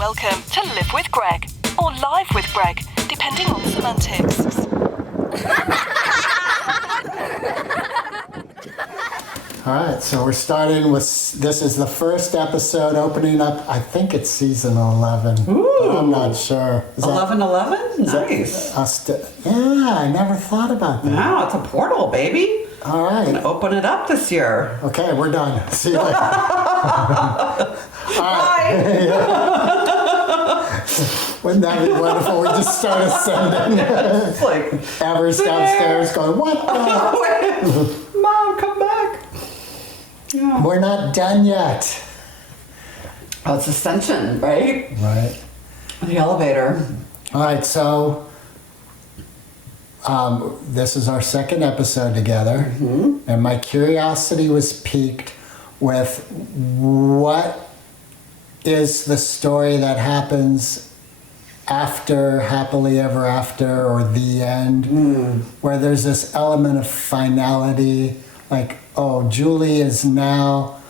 Welcome to Live with Greg, or Live with Greg, depending on semantics. All right, so we're starting with, this is the first episode opening up, I think it's season 11. Ooh. But I'm not sure. 11? Nice. Yeah, I never thought about that. Wow, it's a portal, baby. All right. I'm gonna open it up this year. Okay, we're done. See you later. Bye. Wouldn't that be wonderful? We just start ascending. It's like, Everett's downstairs going, what the? Mom, come back. Yeah. We're not done yet. Oh, it's ascension, right? Right. The elevator. All right, so this is our second episode together, and my curiosity was piqued with what is the story that happens after Happily Ever After or the end, where there's this element of finality, like, oh, Julie is now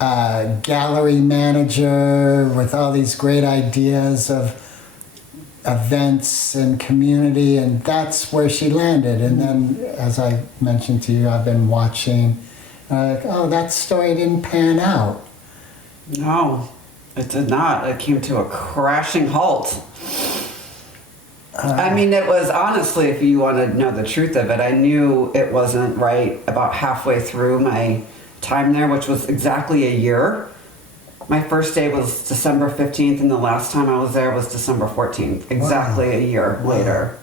a gallery manager with all these great ideas of events and community, and that's where she landed. And then, as I mentioned to you, I've been watching, like, oh, that story didn't pan out. No, it did not. It came to a crashing halt. I mean, it was honestly, if you want to know the truth of it, I knew it wasn't right about halfway through my time there, which was exactly a year. My first day was December 15th, and the last time I was there was December 14th, exactly a year later.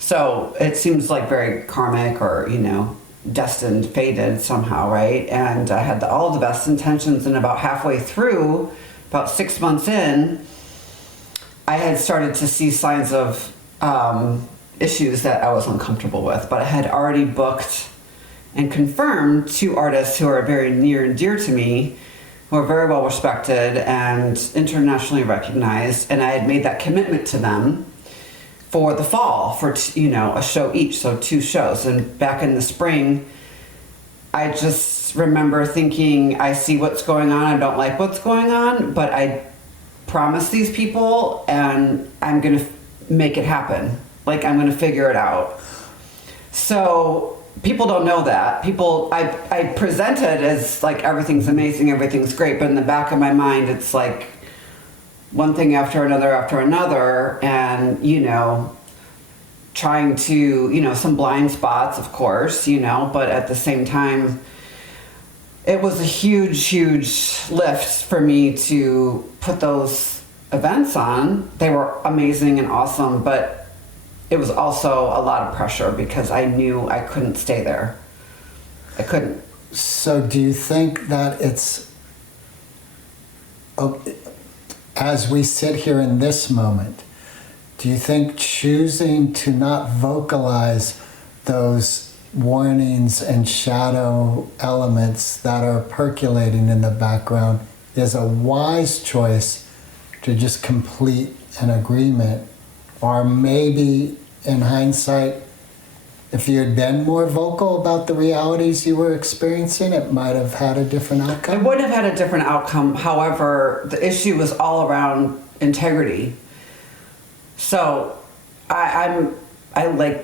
So it seems like very karmic or, destined, fated somehow, right? And I had all the best intentions, and about halfway through, about 6 months in, I had started to see signs of issues that I was uncomfortable with, but I had already booked and confirmed 2 artists who are very near and dear to me, who are very well respected and internationally recognized, and I had made that commitment to them for the fall for a show each, so 2 shows. And back in the spring, I just remember thinking, I see what's going on, I don't like what's going on, but I promise these people and I'm gonna make it happen. Like, I'm gonna figure it out. So people don't know that. I present it as like everything's amazing, everything's great, but in the back of my mind, it's like one thing after another, and trying to, some blind spots, of course, but at the same time, it was a huge lift for me to put those events on. They were amazing and awesome, but it was also a lot of pressure because I knew I couldn't stay there. I couldn't. So do you think that it's, as we sit here in this moment, do you think choosing to not vocalize those warnings and shadow elements that are percolating in the background is a wise choice to just complete an agreement? Or maybe in hindsight, if you had been more vocal about the realities you were experiencing, it might have had a different outcome? It would have had a different outcome. However, the issue was all around integrity. So I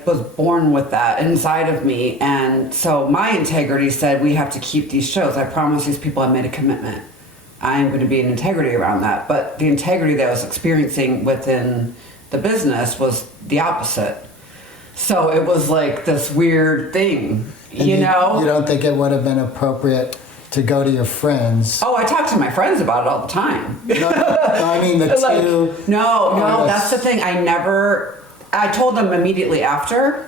was born with that inside of me. And so my integrity said, we have to keep these shows. I promised these people I made a commitment. I'm going to be in integrity around that. But the integrity that I was experiencing within the business was the opposite. So it was like this weird thing, you know? You don't think it would have been appropriate to go to your friends? Oh, I talk to my friends about it all the time. No, I mean the two... No, that's the thing. I told them immediately after,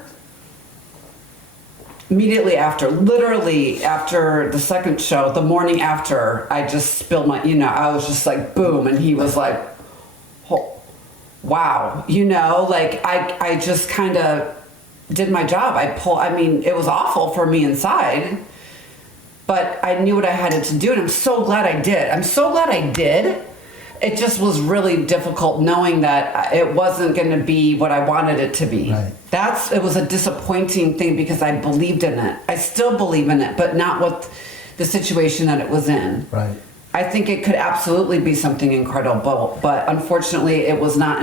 literally after the second show, the morning after, I just spilled my, I was just like, boom. And he was like, oh, wow, I just kind of did my job. It was awful for me inside, but I knew what I had to do, and I'm so glad I did. It just was really difficult knowing that it wasn't going to be what I wanted it to be. Right. It was a disappointing thing because I believed in it. I still believe in it, but not with the situation that it was in. Right. I think it could absolutely be something incredible, but unfortunately it was not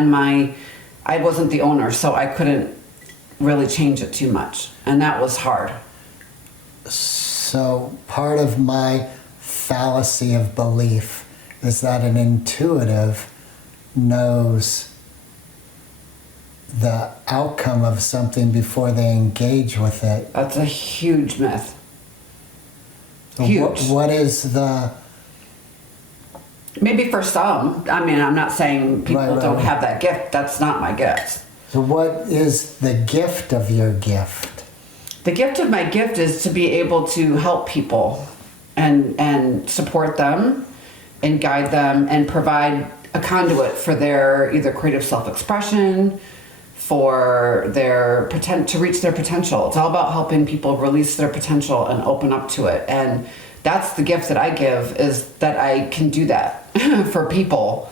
I wasn't the owner, so I couldn't really change it too much. And that was hard. So part of my fallacy of belief is that an intuitive knows the outcome of something before they engage with it. That's a huge myth. So Huge. What is the... Maybe for some. I mean, I'm not saying people don't have that gift. That's not my gift. So what is the gift of your gift? The gift of my gift is to be able to help people and support them and guide them and provide a conduit for their either creative self-expression, for their to reach their potential. It's all about helping people release their potential and open up to it. And that's the gift that I give, is that I can do that for people.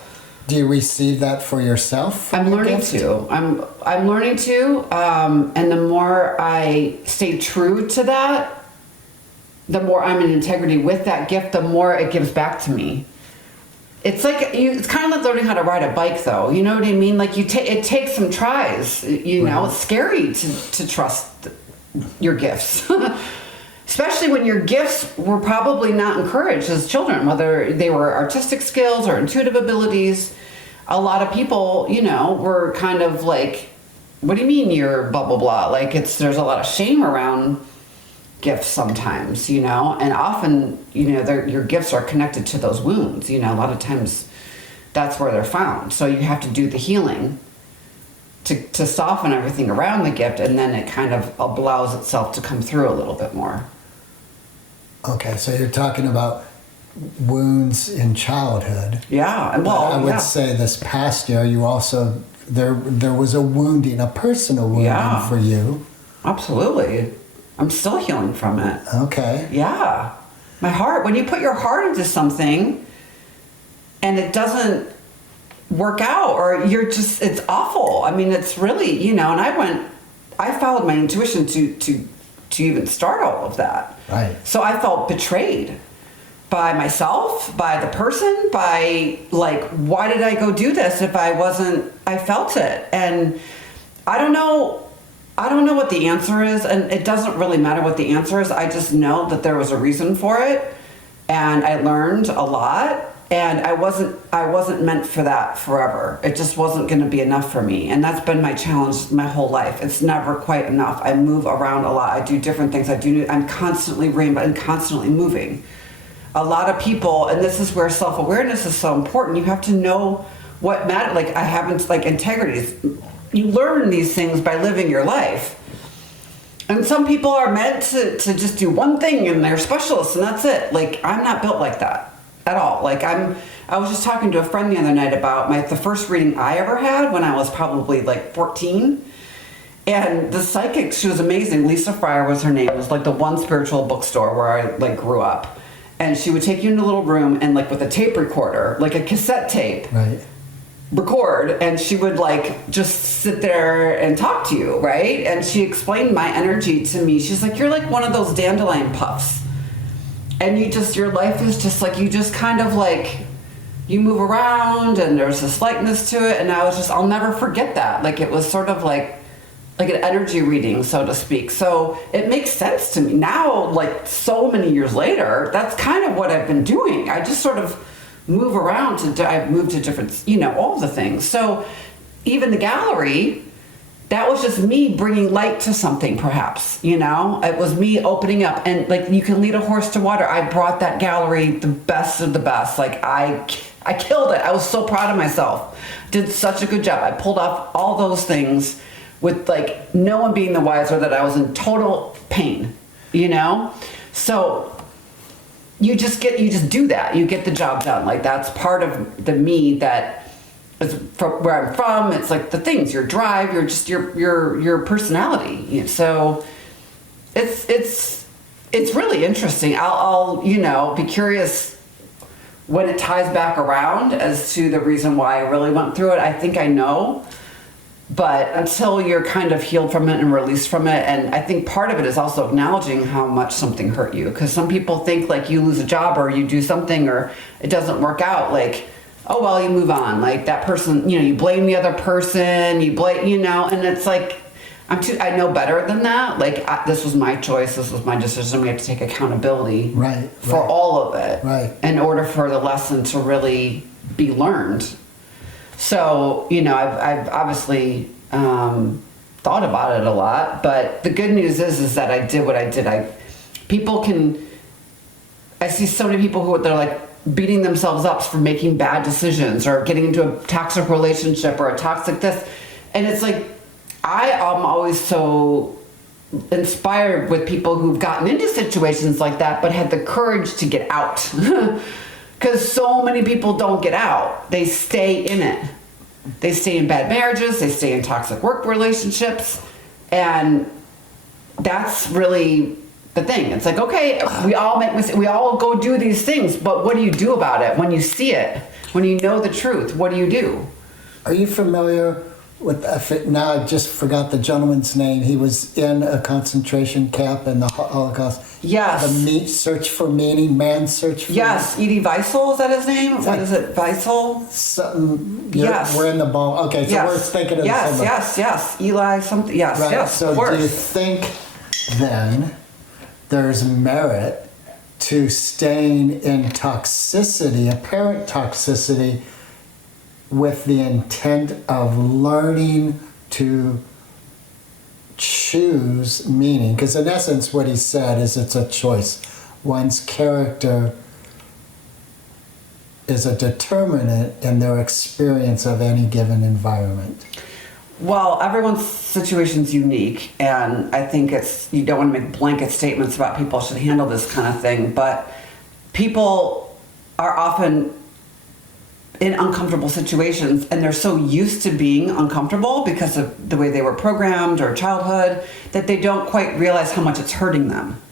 Do you receive that for yourself? I'm learning to. I'm learning to, and the more I stay true to that, the more I'm in integrity with that gift, the more it gives back to me. It's like it's kind of like learning how to ride a bike, though. You know what I mean? Like it takes some tries. You know, it's scary to trust your gifts, especially when your gifts were probably not encouraged as children, whether they were artistic skills or intuitive abilities. A lot of people, you know, were kind of like, "What do you mean you're blah blah blah?" Like there's a lot of shame around gifts sometimes, you know, and often, you know, your gifts are connected to those wounds. You know, a lot of times that's where they're found. So you have to do the healing to soften everything around the gift, and then it kind of allows itself to come through a little bit more. Okay, so you're talking about wounds in childhood. Yeah, well, I would say this past year, you also there was a wounding, a personal wounding for you. Absolutely. I'm still healing from it. Okay. Yeah. My heart, when you put your heart into something and it doesn't work out, or it's awful. I mean, it's really, you know, and I followed my intuition to even start all of that. Right. So I felt betrayed by myself, by the person, by like, why did I go do this if I felt it. And I don't know what the answer is, and it doesn't really matter what the answer is. I just know that there was a reason for it, and I learned a lot, and I wasn't meant for that forever. It just wasn't going to be enough for me, and that's been my challenge my whole life. It's never quite enough. I move around a lot. I do different things. I'm constantly rainbow and constantly moving. A lot of people, and this is where self-awareness is so important. You have to know what matters. Like I haven't, like integrity. You learn these things by living your life. And some people are meant to just do one thing and they're specialists and that's it. Like I'm not built like that at all. Like I was just talking to a friend the other night about the first reading I ever had when I was probably like 14. And the psychic, she was amazing. Lisa Fryer was her name. It was like the one spiritual bookstore where I like grew up. And she would take you into a little room and like with a tape recorder, like a cassette tape. Right. Record, and she would like just sit there and talk to you, right? And she explained my energy to me. She's like, you're like one of those dandelion puffs, and your life is just like, you just kind of like, you move around and there's this lightness to it. And I'll never forget that. Like it was sort of like an energy reading, so to speak. So it makes sense to me now, like so many years later. That's kind of what I've been doing. I just sort of move around I've moved to different, you know, all the things. So even the gallery, that was just me bringing light to something, perhaps, you know, it was me opening up. And like, you can lead a horse to water. I brought that gallery the best of the best. Like I killed it. I was so proud of myself. Did such a good job. I pulled off all those things with like no one being the wiser that I was in total pain, you know? So you just do that. You get the job done. Like that's part of the me that is from where I'm from. It's like the things, your drive, your personality. So it's really interesting. I'll you know, be curious when it ties back around as to the reason why I really went through it. I think I know But until you're kind of healed from it and released from it, and I think part of it is also acknowledging how much something hurt you. Because some people think like you lose a job or you do something or it doesn't work out, like, oh, well, you move on. Like that person, you blame the other person, you blame, and it's like, I know better than that. Like this was my choice, this was my decision. We have to take accountability for all of it in order for the lesson to really be learned. So, I've obviously thought about it a lot, but the good news is that I did what I did. I see so many people who they're like beating themselves up for making bad decisions or getting into a toxic relationship or a toxic this. And it's like, I am always so inspired with people who've gotten into situations like that, but had the courage to get out. Because so many people don't get out. They stay in it. They stay in bad marriages. They stay in toxic work relationships. And that's really the thing. It's like, okay, we all make mistakes. We all go do these things. But what do you do about it when you see it? When you know the truth, what do you do? Are you familiar with, now I just forgot the gentleman's name. He was in a concentration camp in the Holocaust. Yes. The search for meaning, man's search for Yes, Eddie Weissel, is that his name? What is it, Weissel? Something, yes. We're in the ball. Okay, so we're thinking of somebody. Yes, Eli something, yes, right. yes, so of course. do you think then there's merit to staying in toxicity, apparent toxicity, with the intent of learning to choose meaning? Because in essence what he said is it's a choice. One's character is a determinant in their experience of any given environment. Well, everyone's situation's unique, and I think you don't want to make blanket statements about people should handle this kind of thing, but people are often in uncomfortable situations, and they're so used to being uncomfortable because of the way they were programmed or childhood that they don't quite realize how much it's hurting them.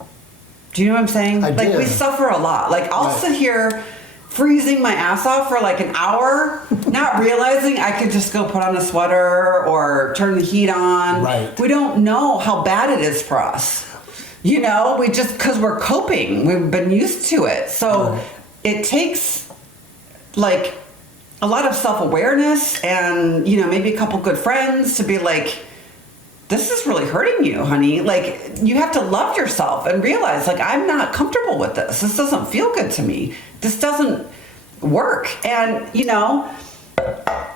Do you know what I'm saying? I do. We suffer a lot. Like I'll sit here freezing my ass off for like an hour, not realizing I could just go put on a sweater or turn the heat on. Right. We don't know how bad it is for us. We just, because we're coping, we've been used to it. So it takes like a lot of self-awareness and, maybe a couple good friends to be like, this is really hurting you, honey. Like, you have to love yourself and realize, like, I'm not comfortable with this. This doesn't feel good to me. This doesn't work. And,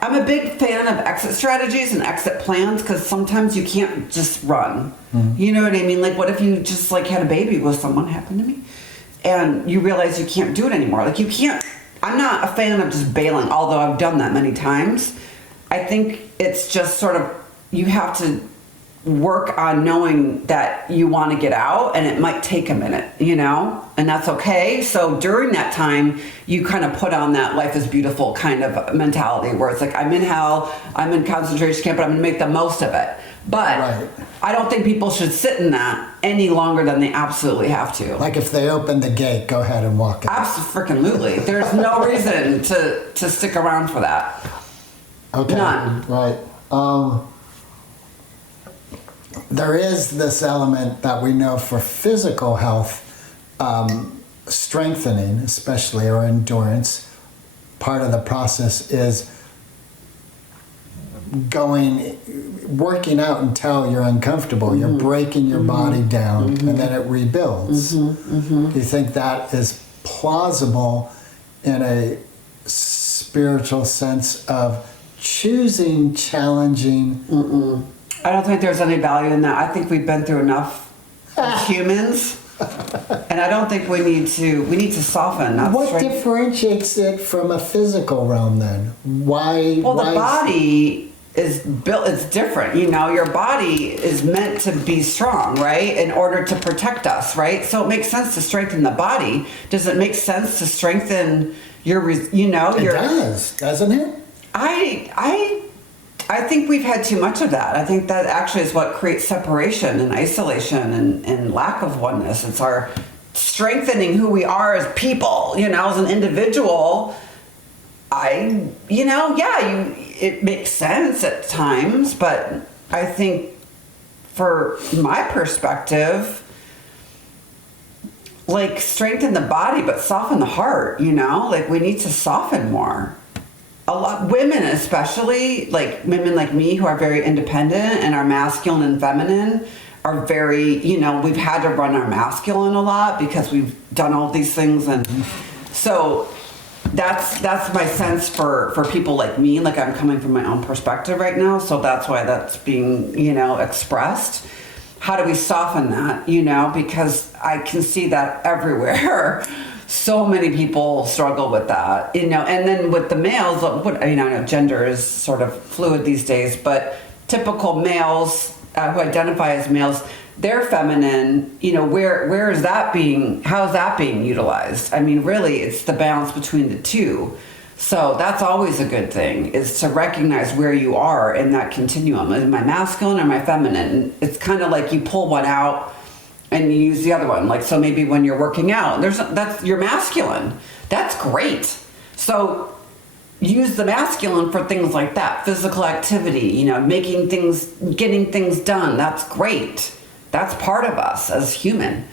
I'm a big fan of exit strategies and exit plans because sometimes you can't just run. Mm-hmm. You know what I mean? Like, what if you just, like, had a baby with someone, happened to me, and you realize you can't do it anymore? Like, you can't. I'm not a fan of just bailing, although I've done that many times. I think it's just sort of, you have to work on knowing that you want to get out, and it might take a minute, and that's okay. So during that time, you kind of put on that life is beautiful kind of mentality where it's like, I'm in hell, I'm in concentration camp, but I'm going to make the most of it. But I don't think people should sit in that any longer than they absolutely have to. Like if they open the gate, go ahead and walk out. Absolutely. There's no reason to stick around for that. Okay. None. Right. There is this element that we know for physical health, strengthening especially, or endurance. Part of the process is working out until you're uncomfortable. Mm-hmm. You're breaking your body down, and then it rebuilds. Do you think that is plausible in a spiritual sense of choosing challenging? I don't think there's any value in that. I think we've been through enough as humans, and I don't think we need to soften. What differentiates it from a physical realm then? Why? Well, the body is built, it's different. Your body is meant to be strong, right? In order to protect us, right? So it makes sense to strengthen the body. Does it make sense to strengthen your, It does, doesn't it? I think we've had too much of that. I think that actually is what creates separation and isolation and lack of oneness. It's our strengthening who we are as people, as an individual. If it makes sense at times, but I think for my perspective, like, strengthen the body but soften the heart, you know? Like, we need to soften more. A lot, women especially, like women like me who are very independent and are masculine and feminine, are very, you know, we've had to run our masculine a lot because we've done all these things. And so that's my sense for people like me. Like, I'm coming from my own perspective right now, so that's why that's being, you know, expressed. How do we soften that, you know, because I can see that everywhere. So many people struggle with that, you know. And then with the males, I know gender is sort of fluid these days, but typical males who identify as males, they're feminine, you know, where is that being, how is that being utilized? I mean, really, it's the balance between the two. So that's always a good thing, is to recognize where you are in that continuum. Am I masculine or am I feminine? And it's kind of like you pull one out and you use the other one. Like, so maybe when you're working out, you're masculine. That's great. So use the masculine for things like that, physical activity, you know, making things, getting things done. That's great. That's part of us as human.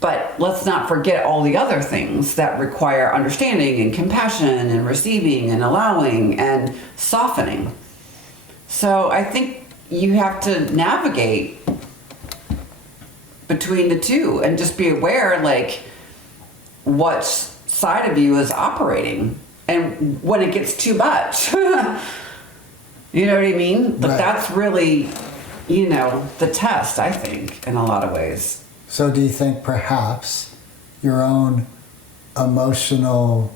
But let's not forget all the other things that require understanding and compassion and receiving and allowing and softening. So I think you have to navigate between the two and just be aware, like, what side of you is operating. And when it gets too much, you know what I mean? But that's really, you know, the test, I think, in a lot of ways. So do you think perhaps your own emotional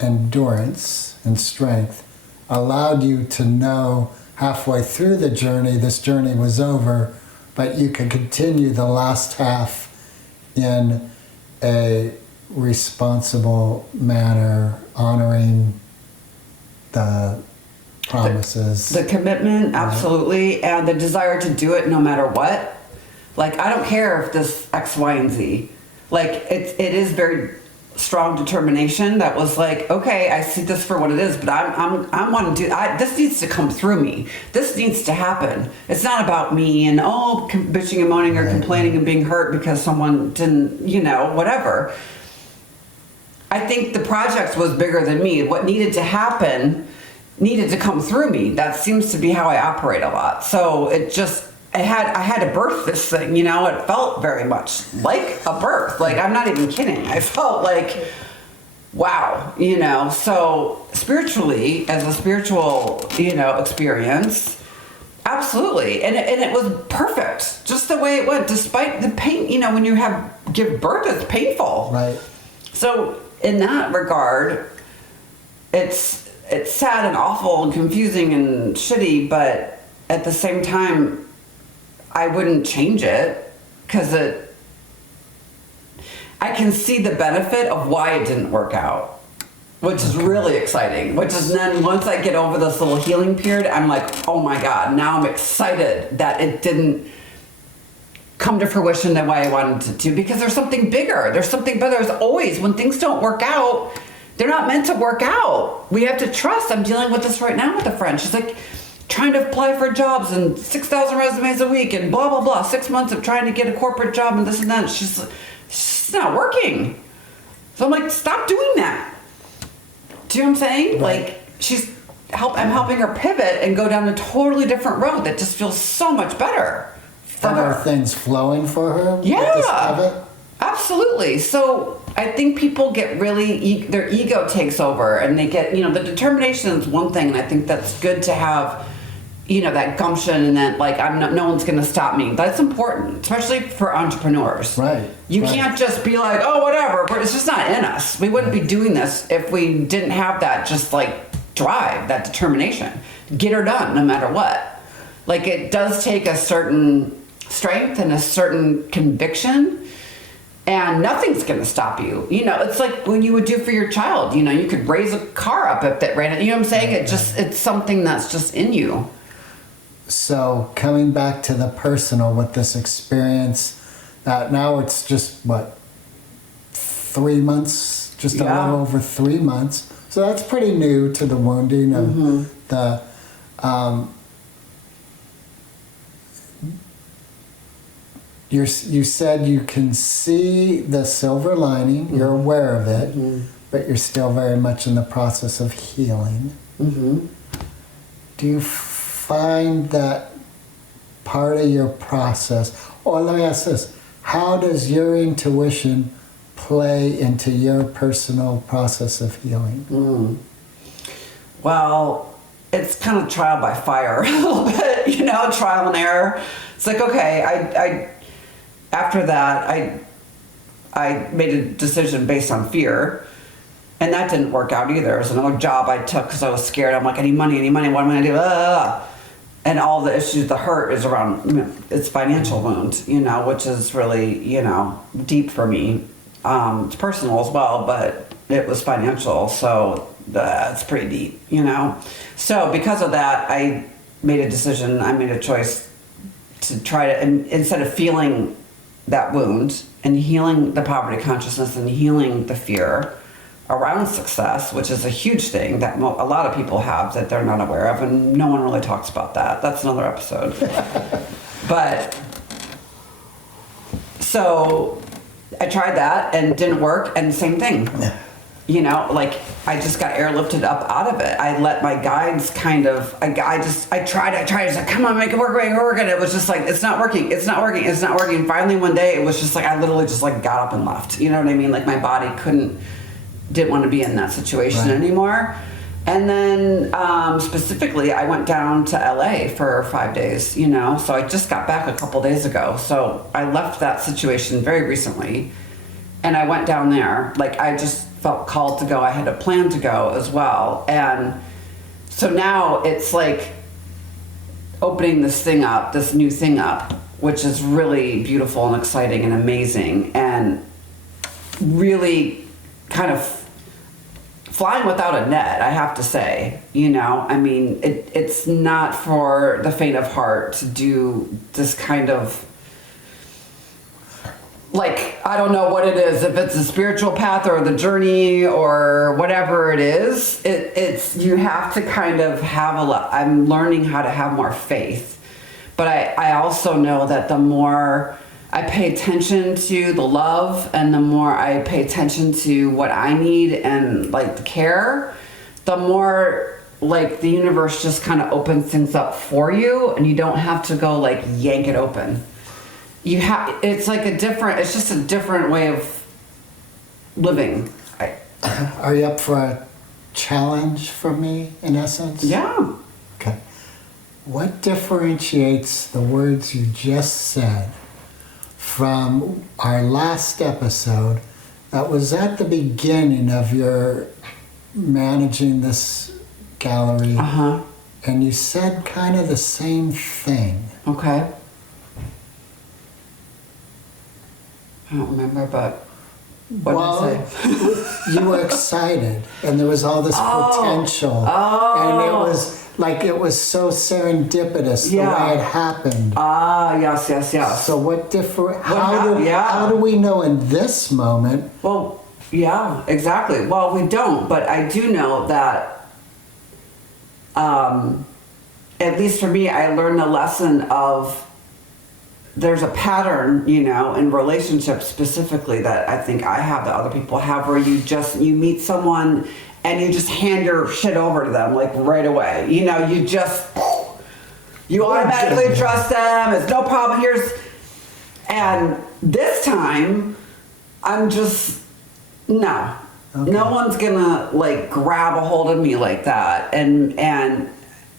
endurance and strength allowed you to know halfway through the journey, this journey was over, but you could continue the last half in a responsible manner, honoring the promises? The commitment, absolutely, and the desire to do it no matter what. Like, I don't care if this X, Y, and Z. Like, it is very strong determination that was like, okay, I see this for what it is, but I want to do. This needs to come through me. This needs to happen. It's not about me and bitching and moaning or complaining and being hurt because someone didn't, you know, whatever. I think the project was bigger than me. What needed to happen needed to come through me. That seems to be how I operate a lot. So I had to birth this thing, you know. It felt very much like a birth. Like, I'm not even kidding. I felt like, wow, you know. So spiritually, as a spiritual, you know, experience, absolutely. And it was perfect, just the way it went, despite the pain. You know, when you give birth, it's painful. Right. So in that regard, it's sad and awful and confusing and shitty, but at the same time, I wouldn't change it because I can see the benefit of why it didn't work out, which is really exciting. Which is then once I get over this little healing period, I'm like, oh my God, now I'm excited that it didn't come to fruition the way I wanted it to, because there's something bigger. There's something better. There's always, when things don't work out, they're not meant to work out. We have to trust. I'm dealing with this right now with a friend. She's like, trying to apply for jobs and 6,000 resumes a week and blah, blah, blah. 6 months of trying to get a corporate job and this and that. She's not working. So I'm like, stop doing that. Do you know what I'm saying? Right. Like, I'm helping her pivot and go down a totally different road that just feels so much better for her. Are things flowing for her? Yeah. With this pivot? Absolutely. So I think people get really, their ego takes over and they get, you know, the determination is one thing. And I think that's good to have, you know, that gumption and that, like, no one's going to stop me. That's important, especially for entrepreneurs. Right. You can't just be like, oh, whatever. But it's just not in us. We wouldn't be doing this if we didn't have that just like drive, that determination. Get her done no matter what. Like, it does take a certain strength and a certain conviction. And nothing's going to stop you. You know, it's like when you would do for your child. You know, you could raise a car up if that ran it. You know what I'm saying? It's something that's just in you. So coming back to the personal with this experience, now it's just, 3 months? Just a little over 3 months. So that's pretty new to the wounding of you said you can see the silver lining, you're aware of it, but you're still very much in the process of healing. Do you find that part of your process, or let me ask this, how does your intuition play into your personal process of healing? Well, it's kind of trial by fire a little bit, trial and error. It's like, okay, I after that, I made a decision based on fear, and that didn't work out either. It was another job I took because I was scared. I'm like, I need money, what am I gonna do? And all the issues, the hurt is around, it's financial wound, which is really, deep for me. It's personal as well, but it was financial, so it's pretty deep, So because of that, I made a decision, I made a choice to try to, instead of feeling that wound and healing the poverty consciousness and healing the fear around success, which is a huge thing that a lot of people have that they're not aware of, and no one really talks about that. That's another episode. But so I tried that and it didn't work, and same thing. I just got airlifted up out of it. I let my guides I tried. I was like, come on, make it work. And it was just like, it's not working. Finally, one day, it was just like, I literally just like got up and left. You know what I mean? Like my body didn't want to be in that situation anymore. And then specifically, I went down to LA for 5 days, so I just got back a couple days ago. So I left that situation very recently, and I went down there. Like, I just felt called to go. I had a plan to go as well. And so now it's like opening this new thing up, which is really beautiful and exciting and amazing, and really kind of flying without a net, I have to say. It's not for the faint of heart to do this kind of, like, I don't know what it is, if it's a spiritual path or the journey or whatever it is, it's you have to kind of have I'm learning how to have more faith. But I also know that the more I pay attention to the love, and the more I pay attention to what I need and like the care, the more like the universe just kind of opens things up for you, and you don't have to go like yank it open. It's just a different way of living. Are you up for a challenge from me, in essence? Yeah. Okay. What differentiates the words you just said from our last episode that was at the beginning of your managing this gallery? And you said kind of the same thing. Okay. I don't remember, but what did you say? You were excited, and there was all this potential. And it was so serendipitous the way it happened. Yes. So how do we know in this moment? Well, yeah, exactly. Well, we don't, but I do know that, at least for me, I learned the lesson of there's a pattern, in relationships specifically, that I think I have, that other people have, where you meet someone and you just hand your shit over to them like right away. You automatically trust them. It's no problem. And this time, I'm just, no. Okay. No one's gonna like grab a hold of me like that. And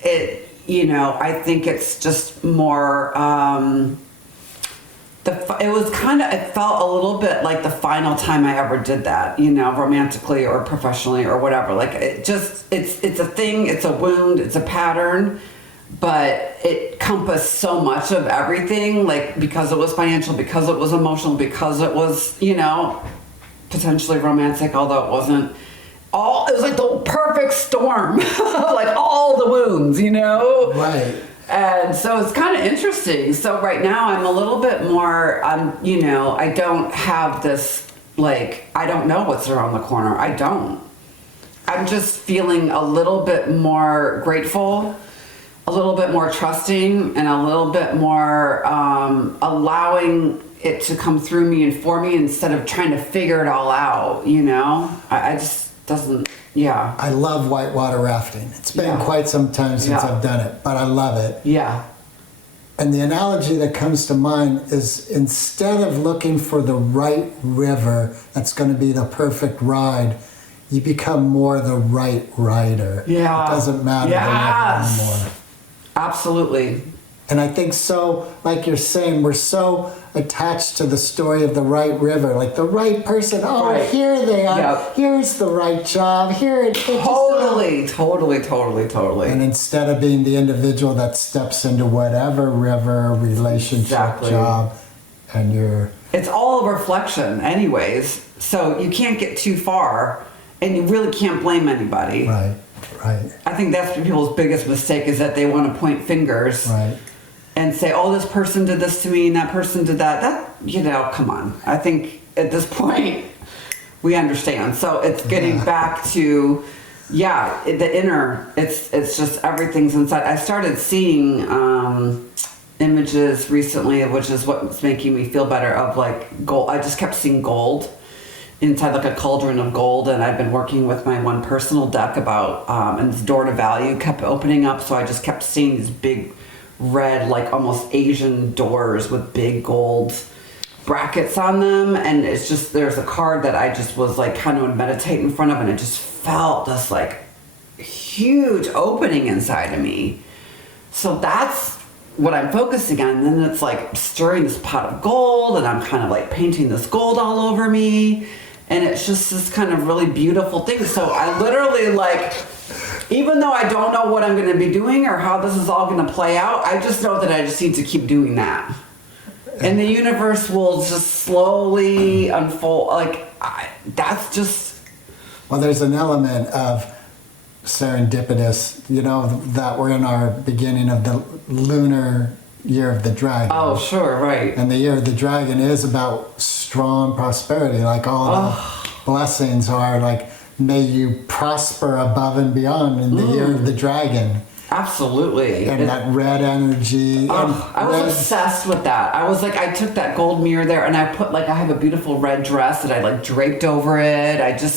it, I think it's just more, it felt a little bit like the final time I ever did that, romantically or professionally or whatever. Like, it's a thing, it's a wound, it's a pattern, but it encompassed so much of everything, like, because it was financial, because it was emotional, because it was, potentially romantic, although it wasn't. It was like the perfect storm, like all the wounds, Right. And so it's kind of interesting. So right now I'm a little bit more, I don't have this, like, I don't know what's around the corner. I'm just feeling a little bit more grateful a little bit more trusting and a little bit more allowing it to come through me and for me instead of trying to figure it all out, you know? I just doesn't, yeah. I love whitewater rafting. It's been quite some time since I've done it, but I love it. Yeah. And the analogy that comes to mind is instead of looking for the right river that's going to be the perfect ride, you become more the right rider. Yeah. It doesn't matter the river anymore. Absolutely. And I think so, like you're saying, we're so attached to the story of the right river, like the right person. Oh, Right. here they are. Yep. Here's the right job. Here it is. Totally. And instead of being the individual that steps into whatever river, relationship, job, and you're... It's all a reflection anyways, so you can't get too far, and you really can't blame anybody. Right. I think that's people's biggest mistake is that they want to point fingers and say, oh, this person did this to me and that person did that. That, you know, come on. I think at this point we understand. So it's getting back to, the inner, it's just everything's inside. I started seeing images recently, which is what's making me feel better, of like gold. I just kept seeing gold inside like a cauldron of gold, and I've been working with my one personal deck about and this door to value kept opening up, so I just kept seeing these big red, like almost Asian doors with big gold brackets on them, and it's just, there's a card that I just was like kind of meditate in front of, and it just felt this like huge opening inside of me. So that's what I'm focusing on. And then it's like stirring this pot of gold, and I'm kind of like painting this gold all over me. And it's just this kind of really beautiful thing. So I literally, like, even though I don't know what I'm going to be doing or how this is all going to play out, I just know that I just need to keep doing that. And the universe will just slowly unfold. Like, that's just... Well, there's an element of serendipitous, you know, that we're in our beginning of the lunar year of the dragon. Oh, sure, right. And the year of the dragon is about strong prosperity. Like all the blessings are like, may you prosper above and beyond in the year of the dragon. Absolutely. And that red energy. I was obsessed with that. I was like, I took that gold mirror there and I put like, I have a beautiful red dress that I like draped over it. I just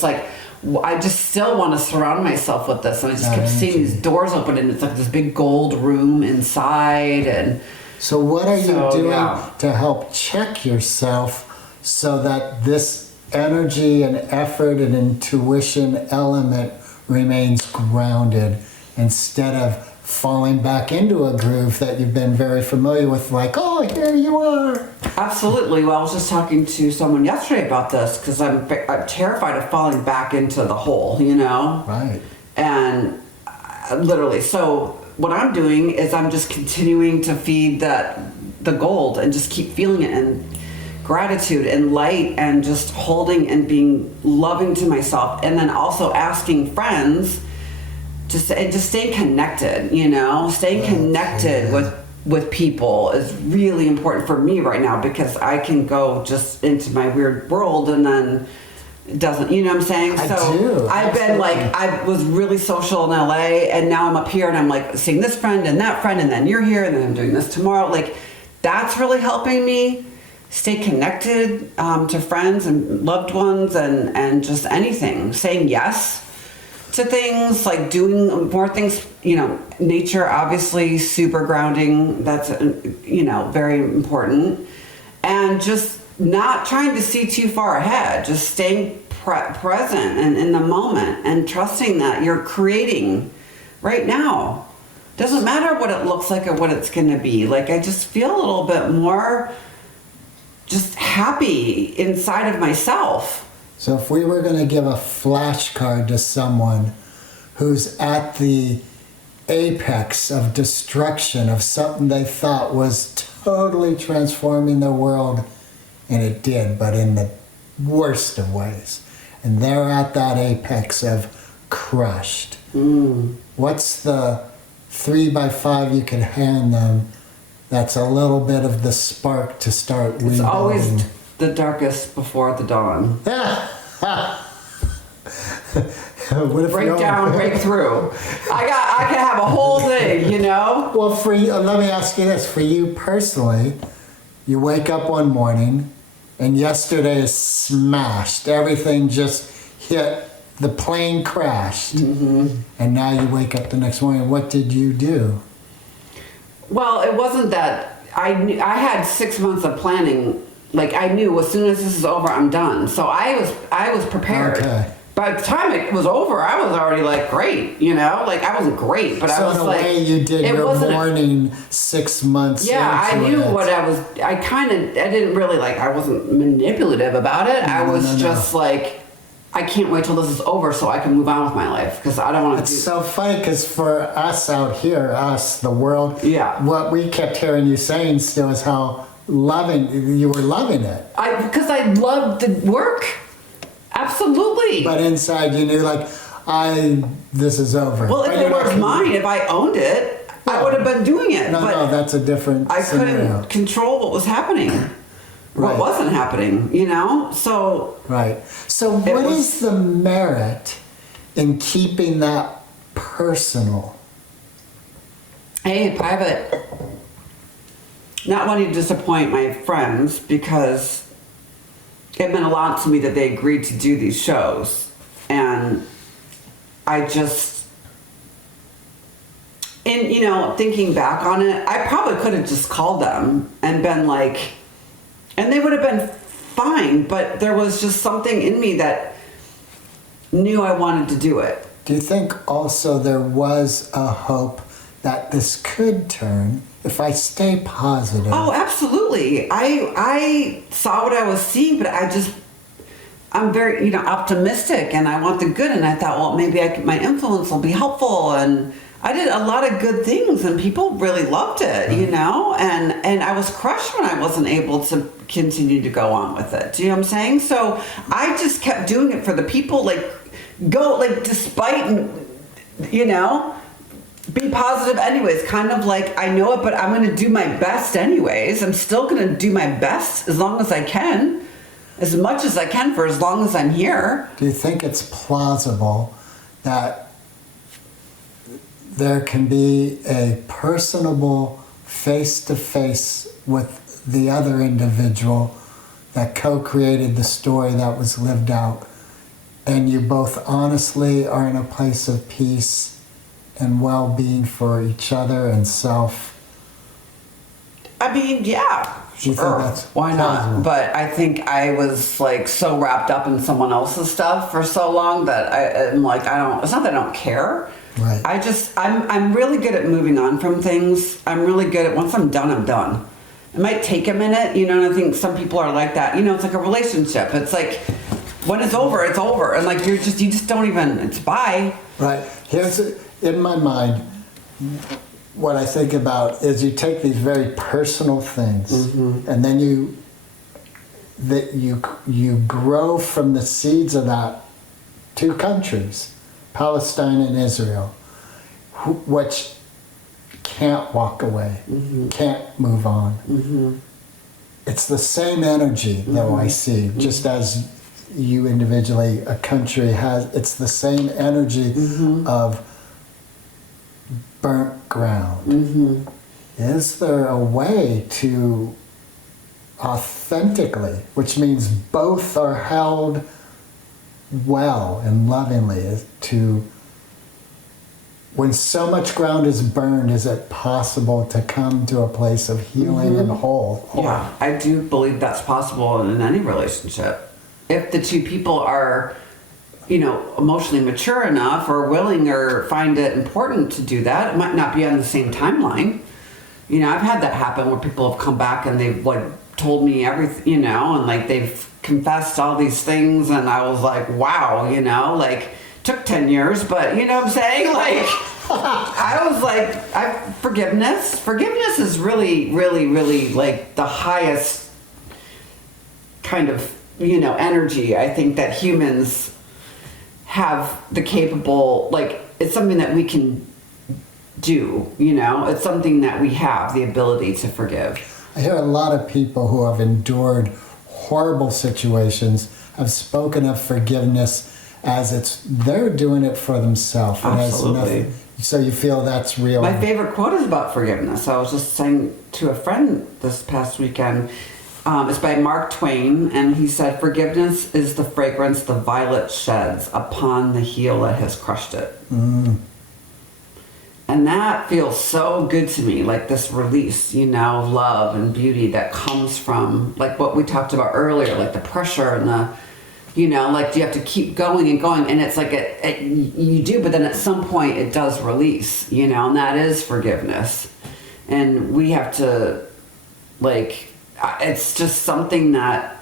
still want to surround myself with this. And I just kept seeing these doors open, and it's like this big gold room inside. And so what are you doing to help check yourself so that this energy and effort and intuition element remains grounded instead of falling back into a groove that you've been very familiar with, like, oh, here you are. Absolutely. Well, I was just talking to someone yesterday about this because I'm terrified of falling back into the hole, you know? Right. And literally, so what I'm doing is I'm just continuing to feed the gold and just keep feeling it, and gratitude and light, and just holding and being loving to myself, and then also asking friends just staying connected, you know, staying connected with people is really important for me right now, because I can go just into my weird world and then it doesn't, you know what I'm saying? I've been like, I was really social in LA, and now I'm up here and I'm like seeing this friend and that friend, and then you're here, and then I'm doing this tomorrow. Like, that's really helping me stay connected to friends and loved ones, and just anything, saying yes to things, like doing more things, you know, nature, obviously super grounding. That's, you know, very important. And just not trying to see too far ahead, just staying present and in the moment, and trusting that you're creating right now. Doesn't matter what it looks like or what it's going to be. Like, I just feel a little bit more just happy inside of myself. So if we were going to give a flashcard to someone who's at the apex of destruction of something they thought was totally transforming their world, and it did, but in the worst of ways, and they're at that apex of crushed, what's the 3x5 you could hand them that's a little bit of the spark to start rebuilding? It's always the darkest before the dawn. Break down, break through. I can have a whole thing, you know. know? Well, for you, let me ask you this. For you personally, you wake up one morning and yesterday is smashed. Everything just hit, the plane crashed. And now you wake up the next morning. What did you do? Well, it wasn't that. I had 6 months of planning. Like, I knew as soon as this is over, I'm done. So I was prepared. Okay. By the time it was over, I was already like, great, you know? Like, I wasn't great, but I was So in a like... way you did it your wasn't morning 6 months Yeah, I into knew it. what I was... I didn't really, like, I wasn't manipulative about it. I was just like, I can't wait till this is over so I can move on with my life, because I don't want to It's so funny because for us out here, the world, Yeah. what we kept hearing you saying still is how you were loving it. Because I loved the work. Absolutely. But inside you knew like, this is over. Well, But if you're it not was gonna- mine, if I owned it, I would have been doing it. No, but no, that's a different I scenario. couldn't control what was happening. Right. What wasn't happening, you know? So Right. So what is the merit in keeping that personal? hey, private. Not wanting to disappoint my friends, because it meant a lot to me that they agreed to do these shows. And I just, thinking back on it, I probably could have just called them and been like, and they would have been fine, but there was just something in me that knew I wanted to do it. Do you think also there was a hope that this could turn if I stay positive? Oh, absolutely. I saw what I was seeing, but I'm very, optimistic, and I want the good. And I thought, well, maybe my influence will be helpful. And I did a lot of good things, and people really loved it, and I was crushed when I wasn't able to continue to go on with it. Do you know what I'm saying? So I just kept doing it for the people, despite, be positive anyways, kind of like, I know it, but I'm going to do my best anyways. I'm still going to do my best as long as I can, as much as I can for as long as I'm here. Do you think it's plausible that there can be a personable face-to-face with the other individual that co-created the story that was lived out, and you both honestly are in a place of peace and well-being for each other and self? I mean, yeah. Do you think that's Why plausible? not? But I think I was so wrapped up in someone else's stuff for so long that I'm like, it's not that I don't care. Right. I'm really good at moving on from things. I'm really good at, once I'm done, I'm done. It might take a minute, and I think some people are like that. It's like a relationship. It's like, when it's over, it's over. And like, you just don't even, it's bye. Right. In my mind, what I think about is you take these very personal things, and then you grow from the seeds of that two countries, Palestine and Israel, which can't walk away, can't move on. It's the same energy, though, I see, just as you individually, a country has, it's the same energy of burnt ground. Is there a way to authentically, which means both are held well and lovingly, to, when so much ground is burned, is it possible to come to a place of healing and whole? Yeah, I do believe that's possible in any relationship. If the two people are, emotionally mature enough or willing or find it important to do that, it might not be on the same timeline. I've had that happen where people have come back and they've told me everything, and they've confessed all these things, and I was like, wow, took 10 years, but you know what I'm saying? I was like, forgiveness is really, really, really the highest kind of, energy. I think that humans have the capable, it's something that we can do, it's something that we have the ability to forgive. I hear a lot of people who have endured horrible situations have spoken of forgiveness as they're doing it for themselves. It has Absolutely. nothing. So you feel that's real. My favorite quote is about forgiveness. I was just saying to a friend this past weekend. It's by Mark Twain, and he said, "Forgiveness is the fragrance the violet sheds upon the heel that has crushed it." And that feels so good to me, like this release, of love and beauty that comes from, like what we talked about earlier, like the pressure and the, like you have to keep going and going. And it's like, you do, but then at some point it does release, and that is forgiveness. And we have to, it's just something that,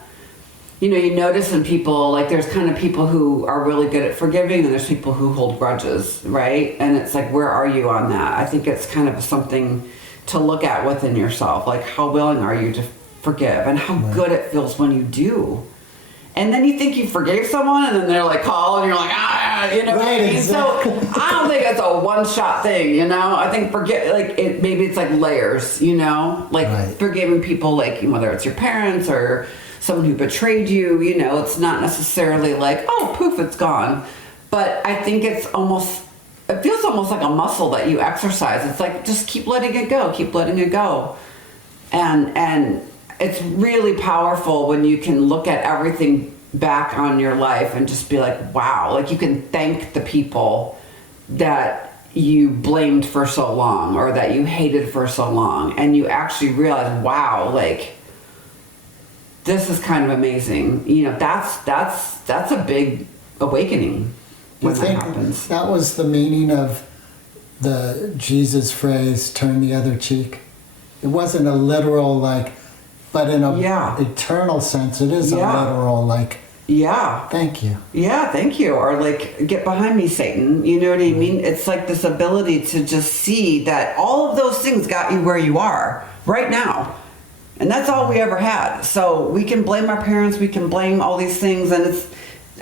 you notice in people, like there's kind of people who are really good at forgiving and there's people who hold grudges, right? And it's like, where are you on that? I think it's kind of something to look at within yourself. Like, how willing are you to forgive and how good it feels when you do. And then you think you forgave someone and then they're like, call and you're like, what I mean? Exactly. So I don't think it's a one-shot thing, I think maybe it's like layers, forgiving people, like whether it's your parents or someone who betrayed you, it's not necessarily like, oh, poof, it's gone. But I think it feels almost like a muscle that you exercise. It's like, just keep letting it go, keep letting it go. And it's really powerful when you can look at everything back on your life and just be like, wow, like you can thank the people that you blamed for so long or that you hated for so long. And you actually realize, wow, like, this is kind of amazing. That's a big awakening when that happens. That was the meaning of the Jesus phrase, turn the other cheek? It wasn't a literal, but in a eternal sense, it is a literal, thank you. Yeah, thank you. Or get behind me, Satan. You know what I mean? It's like this ability to just see that all of those things got you where you are right now. And that's all we ever had. So we can blame our parents, we can blame all these things, and it's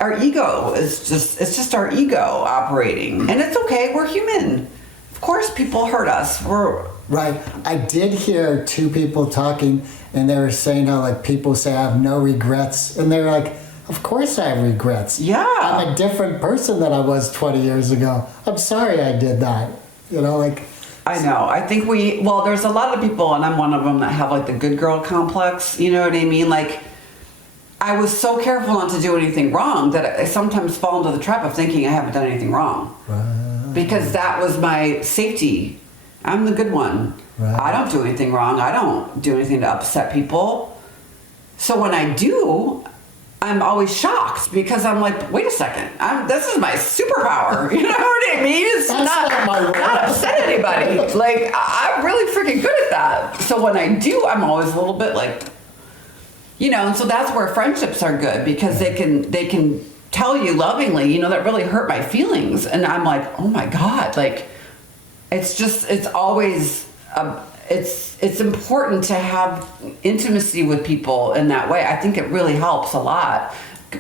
our ego it's just our ego operating. And it's okay, we're human. Of course people hurt us. Right. I did hear two people talking and they were saying how people say I have no regrets, and they're like, of course I have regrets. Yeah. I'm a different person than I was 20 years ago. I'm sorry I did that. I know. I think there's a lot of people, and I'm one of them, that have the good girl complex. You know what I mean? I was so careful not to do anything wrong that I sometimes fall into the trap of thinking I haven't done anything wrong. Right. Because that was my safety. I'm the good one. Right. I don't do anything wrong. I don't do anything to upset people. So when I do, I'm always shocked because I'm like, wait a second, this is my superpower. You know what I mean? It's not upset anybody. I'm really freaking good at that. So when I do, I'm always a little bit and so that's where friendships are good because they can tell you lovingly, that really hurt my feelings. And I'm like, oh my God, it's always, it's important to have intimacy with people in that way. I think it really helps a lot.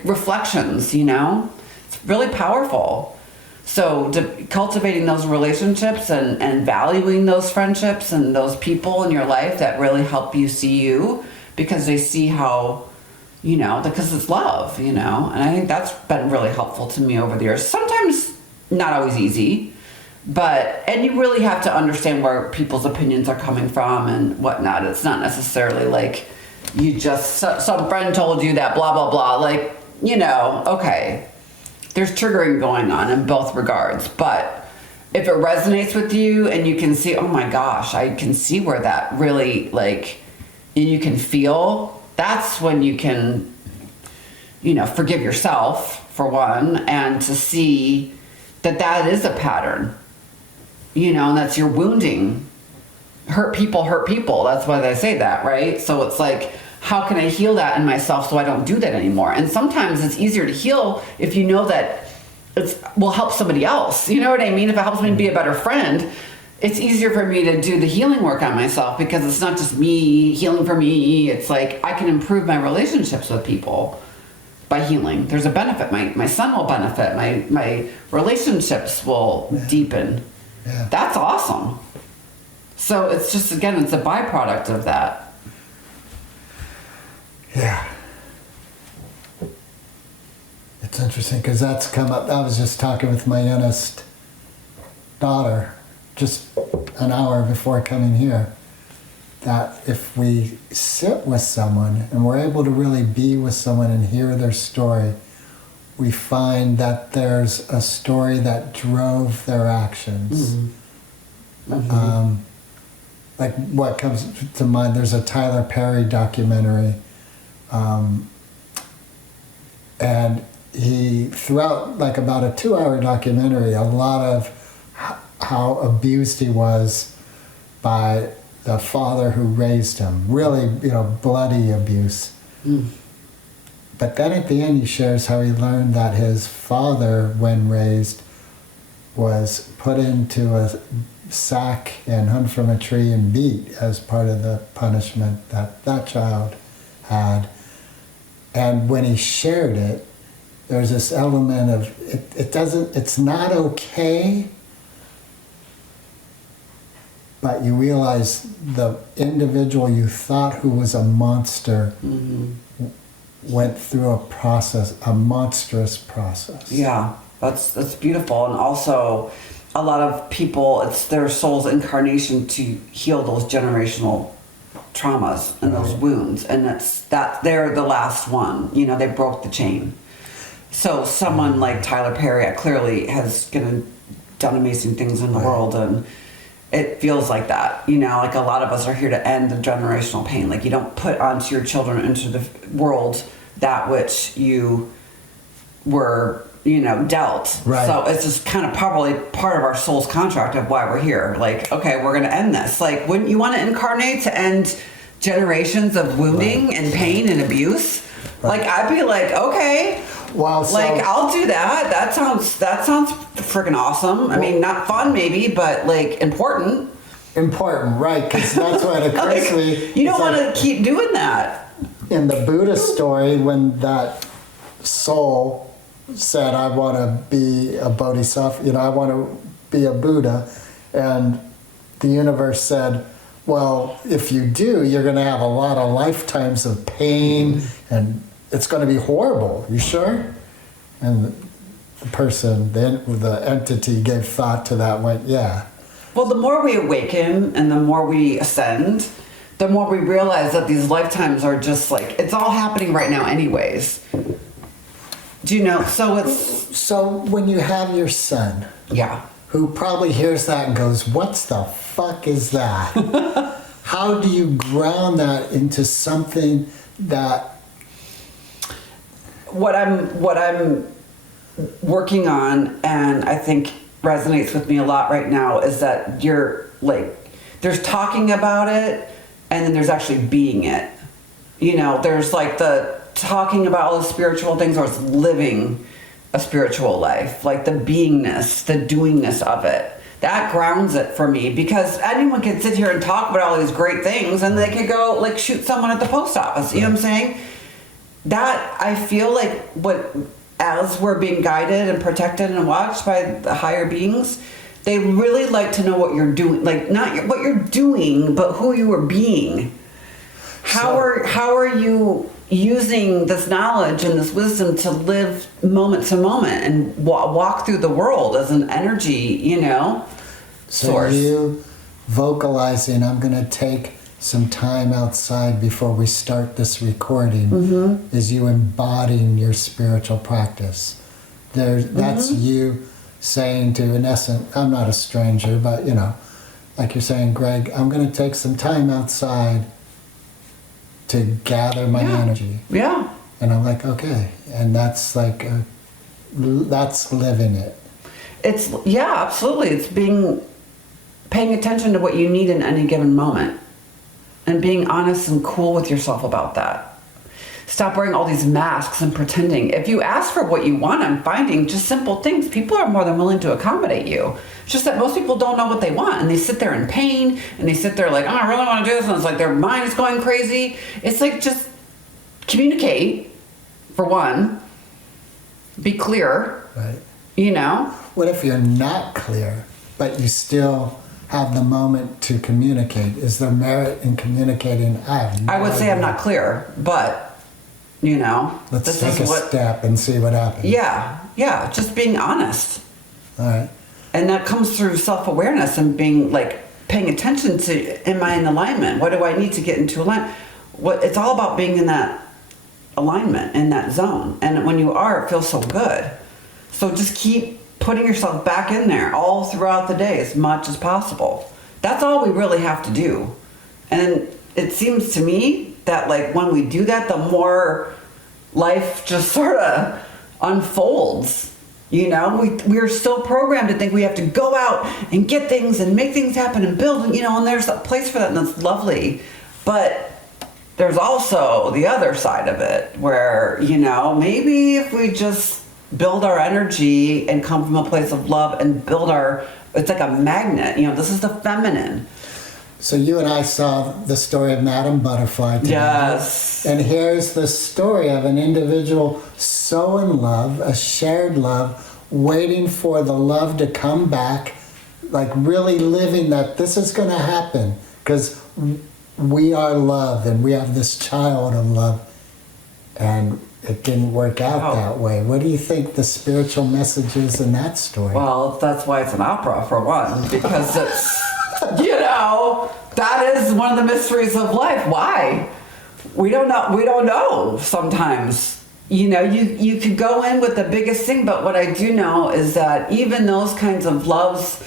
Reflections, it's really powerful. So cultivating those relationships and valuing those friendships and those people in your life that really help you see you because they see how, because it's love, and I think that's been really helpful to me over the years. Sometimes not always easy. And you really have to understand where people's opinions are coming from and whatnot. It's not necessarily you just, some friend told you that blah, blah, blah. Okay, there's triggering going on in both regards. But if it resonates with you and you can see, oh my gosh, I can see where that really, and you can feel, that's when you can, forgive yourself, for one, and to see that is a pattern. And that's your wounding. Hurt people. That's why they say that, right? So it's how can I heal that in myself so I don't do that anymore? And sometimes it's easier to heal if you know that it will help somebody else. You know what I mean? If it helps me to be a better friend, it's easier for me to do the healing work on myself because it's not just me healing for me. It's I can improve my relationships with people by healing. There's a benefit. My son will benefit. My relationships will deepen. Yeah. That's awesome. So it's just, again, it's a byproduct of that. Yeah. It's interesting because that's come up. I was just talking with my youngest daughter just an hour before coming here that if we sit with someone and we're able to really be with someone and hear their story, we find that there's a story that drove their actions. Like what comes to mind, there's a Tyler Perry documentary, and he, throughout like about a 2-hour documentary, a lot of how abused he was by the father who raised him, really, bloody abuse. But then at the end he shares how he learned that his father, when raised, was put into a sack and hung from a tree and beat as part of the punishment that that child had. And when he shared it, there's this element of it's not okay, but you realize the individual you thought who was a monster went through a monstrous process. Yeah, that's beautiful. And also, a lot of people, it's their soul's incarnation to heal those generational traumas and those wounds, and they're the last one. They broke the chain. So someone like Tyler Perry clearly has done amazing things in the world, and it feels like that. Like a lot of us are here to end the generational pain. Like you don't put onto your children, into the world, that which you were dealt. Right. So it's just kind of probably part of our soul's contract of why we're here. Like, okay, we're going to end this. Like, wouldn't you want to incarnate to end generations of wounding and pain and abuse? Like, I'd be like, okay, Wow, like I'll do that. That sounds freaking awesome. I mean, not fun maybe, but like important. Important, right? Because that's what occurs to me. You don't want to keep doing that. In the Buddha story, when that soul said, I want to be a bodhisattva, I want to be a Buddha, and the universe said, well, if you do, you're going to have a lot of lifetimes of pain, and it's going to be horrible. You sure? And the person, the entity gave thought to that, went, yeah. Well, the more we awaken and the more we ascend, the more we realize that these lifetimes are just like, it's all happening right now anyways. Do you know? So when you have your son, yeah, who probably hears that and goes, what's the fuck is that? How do you ground that into something that... What I'm working on, and I think resonates with me a lot right now, is that you're like, there's talking about it, and then there's actually being it. There's like the talking about all the spiritual things, or it's living a spiritual life, like the beingness, the doingness of it. That grounds it for me, because anyone can sit here and talk about all these great things, and they could go like shoot someone at the post office. You know what I'm saying? That I feel like as we're being guided and protected and watched by the higher beings, they really like to know what you're doing, like not what you're doing, but who you are being. How are you using this knowledge and this wisdom to live moment to moment and walk through the world as an energy, source? So you vocalizing, I'm going to take some time outside before we start this recording, is you embodying your spiritual practice. That's you saying to, in essence, I'm not a stranger, but like you're saying, Greg, I'm going to take some time outside to gather my energy. Yeah. And I'm like, okay. And that's like, that's living it. It's, yeah, absolutely. It's paying attention to what you need in any given moment. And being honest and cool with yourself about that. Stop wearing all these masks and pretending. If you ask for what you want, I'm finding just simple things. People are more than willing to accommodate you. It's just that most people don't know what they want, and they sit there in pain, and they sit there like, oh, I really want to do this, and it's like their mind is going crazy. It's like, just communicate, for one. Be clear. Right. What if you're not clear, but you still have the moment to communicate? Is there merit in communicating? I would say I'm not clear, but let's take a step and see what happens. Yeah, just being honest. All right. And that comes through self-awareness and being like paying attention to, am I in alignment? What do I need to get into alignment? It's all about being in that alignment, in that zone. And when you are, it feels so good. So just keep putting yourself back in there all throughout the day as much as possible. That's all we really have to do. And it seems to me that like when we do that, the more life just sort of unfolds. You know, we're still programmed to think we have to go out and get things and make things happen and build, you know, and there's a place for that and that's lovely. But there's also the other side of it where, you know, maybe if we just build our energy and come from a place of love and build it's like a magnet, you know, this is the feminine. So you and I saw the story of Madame Butterfly together. Yes. And here's the story of an individual so in love, a shared love, waiting for the love to come back, like really living that this is going to happen because we are love and we have this child of love. And it didn't work out that way. What do you think the spiritual message is in that story? Well, that's why it's an opera, for one, because it's, you know, that is one of the mysteries of life. Why? We don't know. We don't know sometimes. You know, you could go in with the biggest thing, but what I do know is that even those kinds of loves,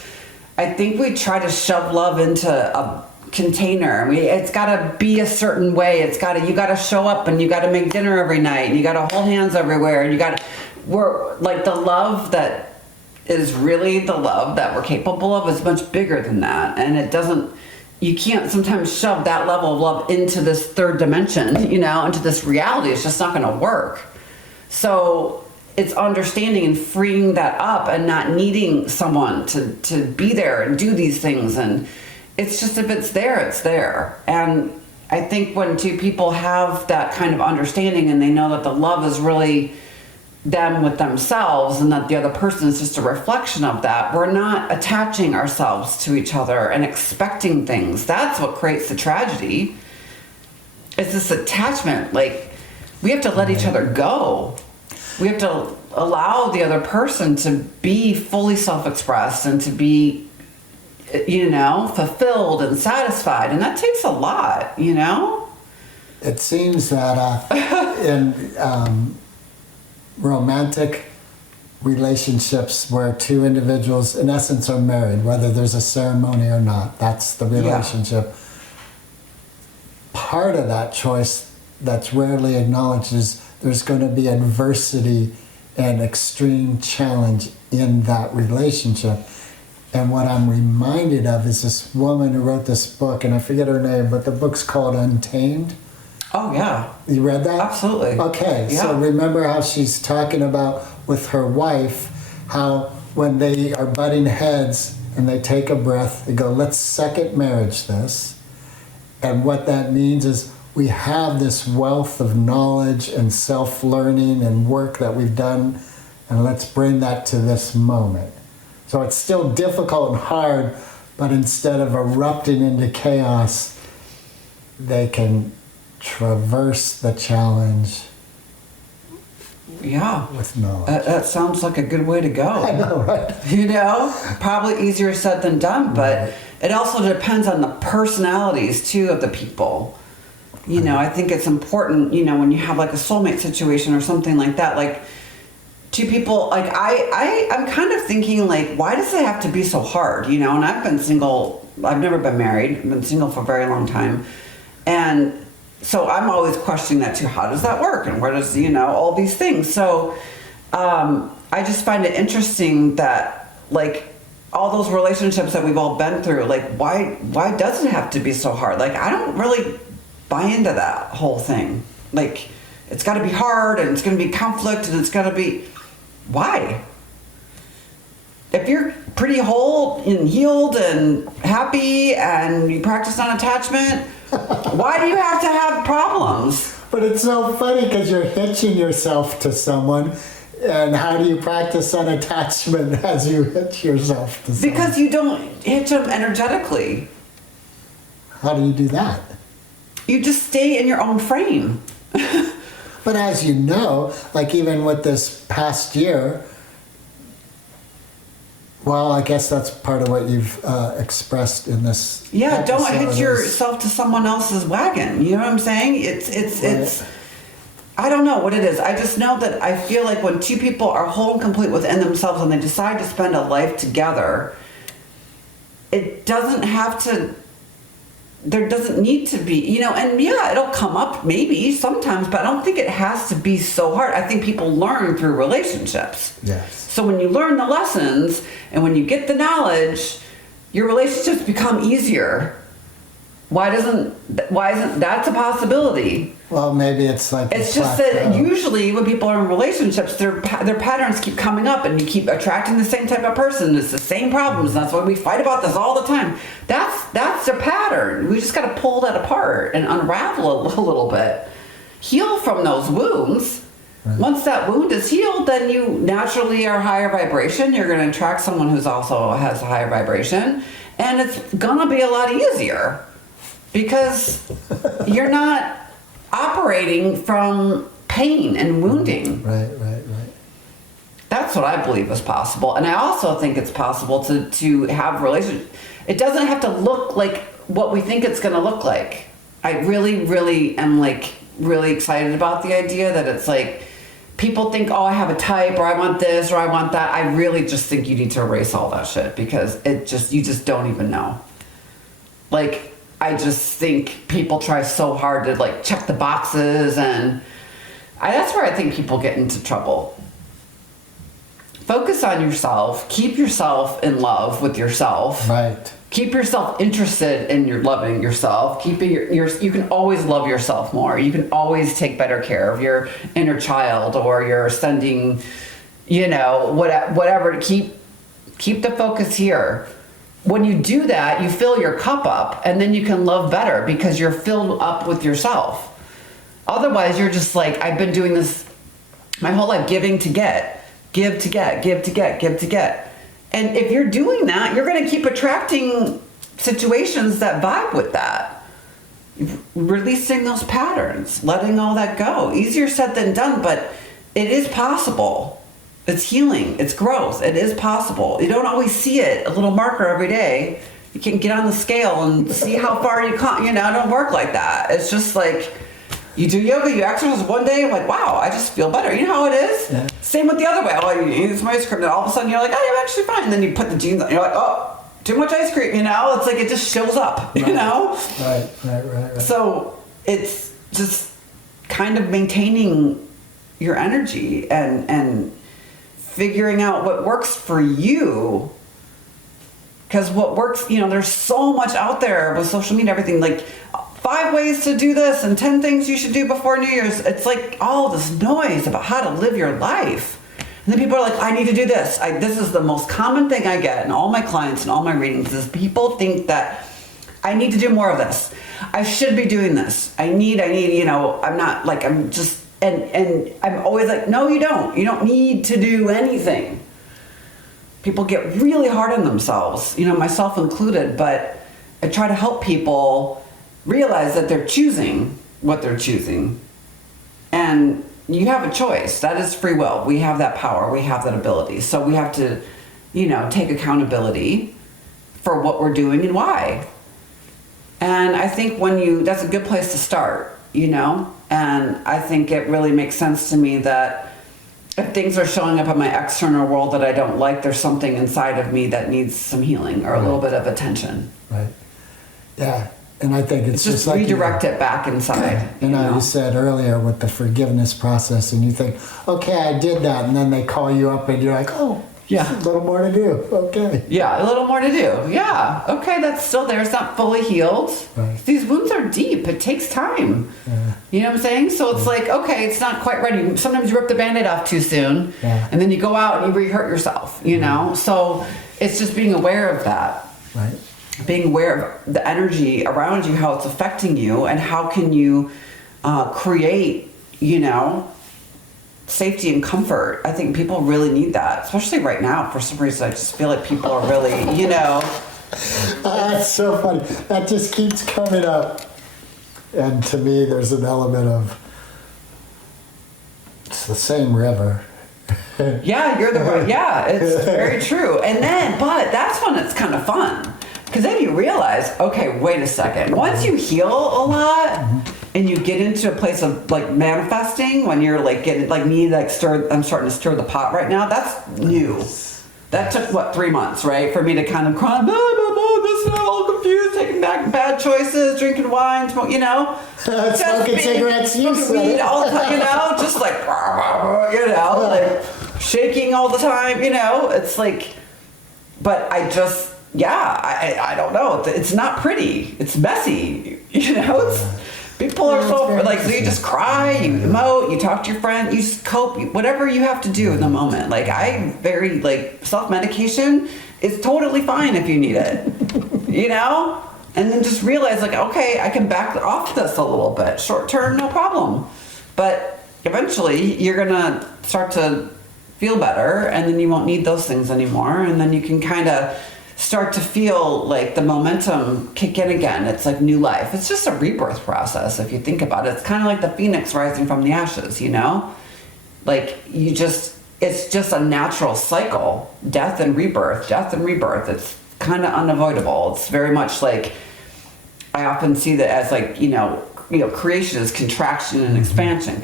I think we try to shove love into a container. It's got to be a certain way. You got to show up and you got to make dinner every night and you got to hold hands everywhere and we're like the love that is really the love that we're capable of is much bigger than that. And you can't sometimes shove that level of love into this third dimension, you know, into this reality. It's just not going to work. So it's understanding and freeing that up and not needing someone to be there and do these things. And it's just, if it's there, it's there. And I think when two people have that kind of understanding and they know that the love is really them with themselves and that the other person is just a reflection of that, we're not attaching ourselves to each other and expecting things. That's what creates the tragedy. It's this attachment. Like, we have to let each other go. We have to allow the other person to be fully self-expressed and to be, you know, fulfilled and satisfied. And that takes a lot, you know? It seems that in romantic relationships where two individuals, in essence, are married, whether there's a ceremony or not, that's the relationship. Yeah. Part of that choice that's rarely acknowledged is there's going to be adversity and extreme challenge in that relationship. And what I'm reminded of is this woman who wrote this book, and I forget her name, but the book's called Untamed. Oh, yeah. You read that? Absolutely. Okay, yeah. So remember how she's talking about with her wife, how when they are butting heads and they take a breath, they go, let's second marriage this. And what that means is we have this wealth of knowledge and self-learning and work that we've done, and let's bring that to this moment. So it's still difficult and hard, but instead of erupting into chaos, they can traverse the challenge. Yeah. With knowledge. That sounds like a good way to go. I know, right? You know, probably easier said than done, but it also depends on the personalities too of the people. You know, I think it's important, you know, when you have like a soulmate situation or something like that, like two people, like I'm kind of thinking like, why does it have to be so hard? You know, and I've been single, I've never been married, I've been single for a very long time. And so I'm always questioning that too. How does that work? And where does, you know, all these things. So I just find it interesting that like all those relationships that we've all been through, like why does it have to be so hard? Like, I don't really buy into that whole thing. Like, it's got to be hard and it's going to be conflict and it's got to be, why? If you're pretty whole and healed and happy and you practice non-attachment, why do you have to have problems? But it's so funny because you're hitching yourself to someone, and how do you practice unattachment as you hitch yourself to someone? Because you don't hitch them energetically. How do you do that? You just stay in your own frame. But as you know, like even with this past year, Well, I guess that's part of what you've expressed in this. Yeah, don't episode hitch is- yourself to someone else's wagon. You know what I'm saying? It's. I don't know what it is. I just know that I feel like when two people are whole and complete within themselves and they decide to spend a life together, it doesn't have to. There doesn't need to be, and yeah, it'll come up maybe sometimes, but I don't think it has to be so hard. I think people learn through relationships. Yes. So when you learn the lessons and when you get the knowledge, your relationships become easier. Why isn't that's a possibility? Well, maybe it's like It's just that usually when people are in relationships, their patterns keep coming up, and you keep attracting the same type of person. It's the same problems. That's why we fight about this all the time. That's a pattern. We just got to pull that apart and unravel it a little bit. Heal from those wounds. Right. Once that wound is healed, then you naturally are higher vibration. You're going to attract someone who's also has a higher vibration, and it's gonna be a lot easier because you're not operating from pain and wounding. Right. That's what I believe is possible. And I also think it's possible to have relationships. It doesn't have to look like what we think it's going to look like. I really, really am really excited about the idea that it's like people think, oh, I have a type, or I want this, or I want that. I really just think you need to erase all that shit because you just don't even know. I just think people try so hard to check the boxes, and that's where I think people get into trouble. Focus on yourself. Keep yourself in love with yourself. Right. Keep yourself interested in your loving yourself. You can always love yourself more. You can always take better care of your inner child, or you're sending, whatever. Keep the focus here. When you do that, you fill your cup up, and then you can love better because you're filled up with yourself. Otherwise, you're just I've been doing this my whole life, giving to get, give to get, give to get, give to get. And if you're doing that, you're going to keep attracting situations that vibe with that. Releasing those patterns, letting all that go. Easier said than done, but it is possible. It's healing. It's growth. It is possible. You don't always see it, a little marker every day. You can get on the scale and see how far you come. It don't work like that. It's just you do yoga, you exercise one day, wow, I just feel better. You know how it is? Yeah. Same with the other way. Oh, you eat some ice cream, and all of a sudden you're like, oh, I'm actually fine. And then you put the jeans on, you're like, oh, too much ice cream. It's it just shows up, Right. Right. So it's just kind of maintaining your energy and figuring out what works for you. Because what works, there's so much out there with social media, everything, 5 ways to do this and 10 things you should do before New Year's. It's all this noise about how to live your life. And then people are I need to do this. This is the most common thing I get in all my clients and all my readings is people think that I need to do more of this. I should be doing this. I need, I'm not I'm just, and I'm always no, you don't. You don't need to do anything. People get really hard on themselves, myself included, but I try to help people realize that they're choosing what they're choosing. And you have a choice. That is free will. We have that power. We have that ability. So we have to, take accountability for what we're doing and why. And I think that's a good place to start, And I think it really makes sense to me that if things are showing up in my external world that I don't like, there's something inside of me that needs some healing or a little bit of attention. Right. Yeah. And I think it's just redirect it back inside. You said earlier with the forgiveness process, and you think, okay, I did that, and then they call you up, and you're like, oh, yeah, a little more to do. Okay. Yeah, a little more to do. Yeah. Okay, that's still there. It's not fully healed. Right. These wounds are deep. It takes time. Yeah. You know what I'm saying? So it's okay, it's not quite ready. Sometimes you rip the Band-Aid off too soon, and then you go out and you re-hurt yourself, So it's just being aware of that. Right. Being aware of the energy around you, how it's affecting you, and how can you create, safety and comfort. I think people really need that, especially right now. For some reason, I just feel like people are really, That's so funny. That just keeps coming up. And to me, there's an element of, it's the same river. Yeah, you're the right. Yeah, it's very true. And then, but that's when it's kind of fun. Because then you realize, okay, wait a second. Once you heal a lot and you get into a place of like manifesting, when you're like getting, like me, like I'm starting to stir the pot right now, that's new. That took, what, 3 months, right? For me to kind of cry, blah, blah, blah, this and I'm all confused, taking back bad choices, drinking wine, you know? Smoking cigarettes, smoking weed all the time, you know? Just like, you know, like shaking all the time, you know? It's like, but I just, I don't know. It's not pretty. It's messy, you know? It's, people are so, like, so you just cry, you emote, you talk to your friend, you just cope, whatever you have to do in the moment. Like, I'm very, like, self-medication is totally fine if you need it, you know? And then just realize, like, okay, I can back off this a little bit. Short term, no problem. But eventually, you're gonna start to feel better, and then you won't need those things anymore, and then you can kind of start to feel like the momentum kick in again. It's like new life. It's just a rebirth process if you think about it. It's kind of like the phoenix rising from the ashes, you know? Like it's just a natural cycle. Death and rebirth. It's kind of unavoidable. It's very much like, I often see that as like, you know, creation is contraction and expansion.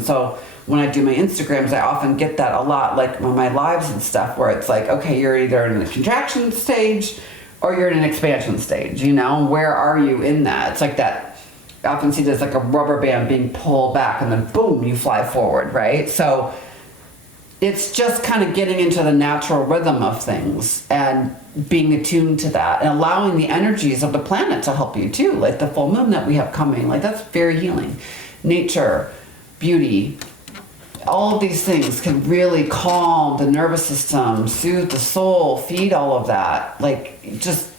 So when I do my Instagrams, I often get that a lot, like on my lives and stuff, where it's like, okay, you're either in a contraction stage or you're in an expansion stage, you know? Where are you in that? It's like that, I often see there's like a rubber band being pulled back and then boom, you fly forward, right? So it's just kind of getting into the natural rhythm of things and being attuned to that and allowing the energies of the planet to help you too, like the full moon that we have coming, like that's very healing. Nature, beauty, all of these things can really calm the nervous system, soothe the soul, feed all of that. Like just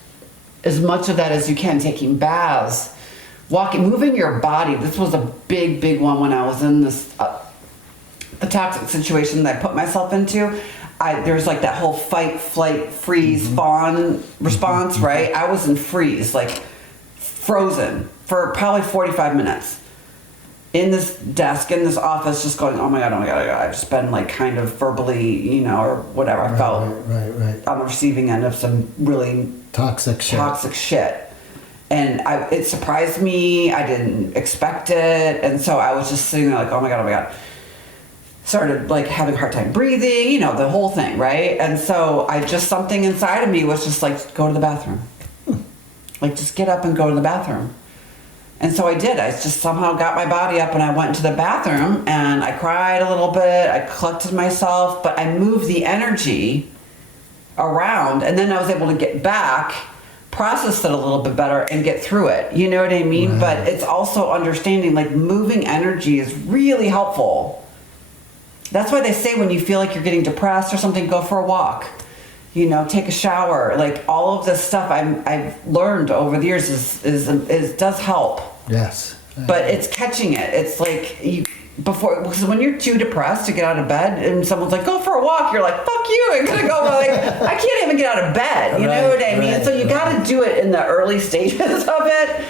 as much of that as you can, taking baths, walking, moving your body. This was a big one when I was in this, the toxic situation that I put myself into. There's like that whole fight, flight, freeze, fawn response, right? I was in freeze, like frozen for probably 45 minutes. In this desk, in this office, just going, oh my God. I've just been like kind of verbally, you know, or whatever. I felt right. on the receiving end of some really toxic shit. And it surprised me. I didn't expect it. And so I was just sitting there like, oh my God. Started like having a hard time breathing, you know, the whole thing, right? And so something inside of me was just like, go to the bathroom. Like just get up and go to the bathroom. And so I did. I just somehow got my body up and I went into the bathroom and I cried a little bit. I collected myself, but I moved the energy around and then I was able to get back, process it a little bit better and get through it. You know what I mean? Right. But it's also understanding like moving energy is really helpful. That's why they say when you feel like you're getting depressed or something, go for a walk. You know, take a shower. Like all of this stuff I've learned over the years is does help. Yes. But it's catching it. It's like because when you're too depressed to get out of bed and someone's like, go for a walk, you're like, fuck you, I'm gonna go. Like, I can't even get out of bed. You know what I mean? So you gotta do it in the early stages of it.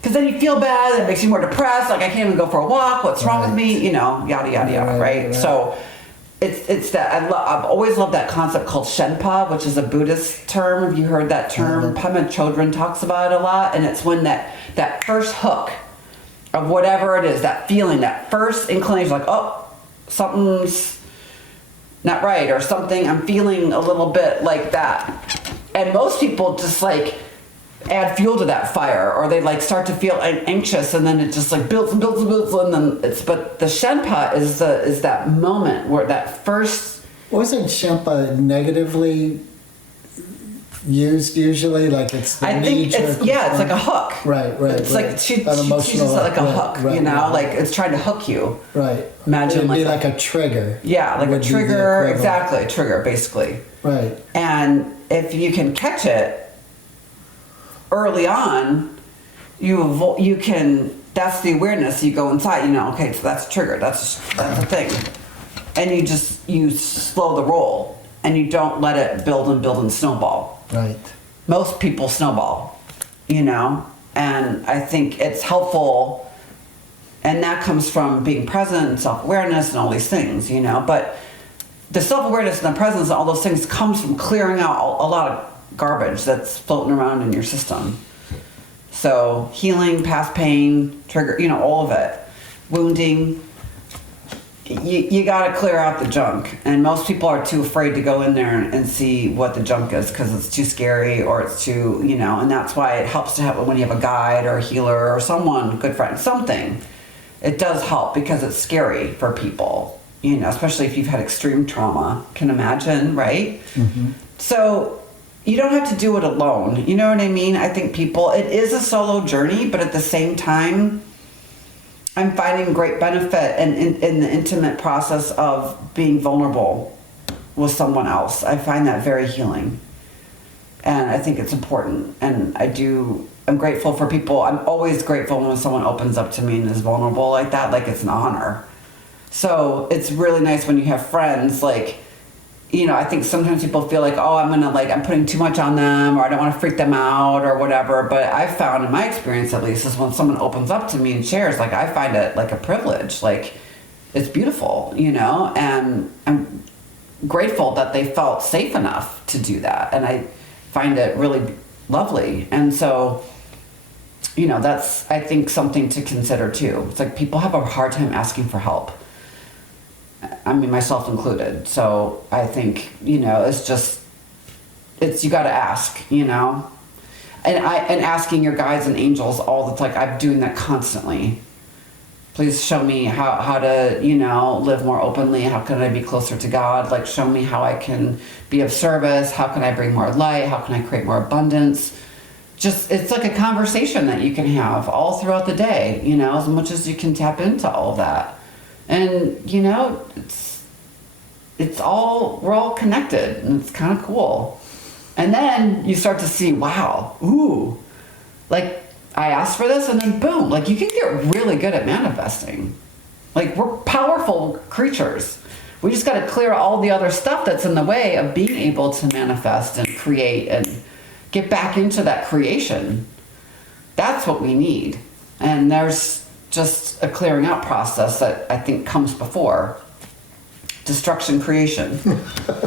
Because then you feel bad, it makes you more depressed. Like, I can't even go for a walk. What's wrong with me? You know, yada, yada, yada, right? So it's that, I've always loved that concept called Shenpa, which is a Buddhist term. Have you heard that term? Pema Chodron talks about it a lot. And it's when that first hook of whatever it is, that feeling, that first inclination, like, oh, something's not right, or something, I'm feeling a little bit like that. And most people just like add fuel to that fire, or they like start to feel anxious, and then it just like builds and then but the Shenpa is that moment where that first. Wasn't Shenpa negatively used usually? Like it's the I think it's like a hook. Right. It's like she teaches it like a hook, you know, like it's trying to hook you. Right. Imagine it'd be like a trigger. Yeah, like a trigger, exactly, a trigger basically. Right. And if you can catch it early on, you can. That's the awareness. You go inside. You know, okay, so that's a trigger. That's a thing, and you slow the roll, and you don't let it build and snowball. Right. Most people snowball, you know, and I think it's helpful. And that comes from being present and self-awareness and all these things, you know. But the self-awareness and the presence and all those things comes from clearing out a lot of garbage that's floating around in your system. So healing, past pain, trigger, you know, all of it. Wounding. You got to clear out the junk. And most people are too afraid to go in there and see what the junk is because it's too scary or it's too, you know, and that's why it helps to have, when you have a guide or a healer or someone, a good friend, something. It does help because it's scary for people, you know, especially if you've had extreme trauma. Can imagine, right? Mm-hmm. So you don't have to do it alone. You know what I mean? I think it is a solo journey, but at the same time, I'm finding great benefit in the intimate process of being vulnerable with someone else. I find that very healing. And I think it's important. And I'm grateful for people. I'm always grateful when someone opens up to me and is vulnerable like that, like it's an honor. So it's really nice when you have friends, like, you know, I think sometimes people feel like, oh, I'm putting too much on them, or I don't want to freak them out or whatever. But I've found in my experience, at least, is when someone opens up to me and shares, like, I find it like a privilege. Like, it's beautiful, you know, and I'm grateful that they felt safe enough to do that. And I find it really lovely. And so, you know, that's, I think, something to consider too. It's like people have a hard time asking for help. I mean, myself included. So I think, you know, you got to ask, you know, and asking your guides and angels I'm doing that constantly. Please show me how to, you know, live more openly. How can I be closer to God? Like, show me how I can be of service. How can I bring more light? How can I create more abundance? It's like a conversation that you can have all throughout the day, you know, as much as you can tap into all of that. And, you know, we're all connected, and it's kind of cool. And then you start to see, wow, ooh, like, I asked for this, and then boom, like, you can get really good at manifesting. Like, we're powerful creatures. We just got to clear all the other stuff that's in the way of being able to manifest and create and get back into that creation. That's what we need. And there's just a clearing out process that I think comes before destruction creation.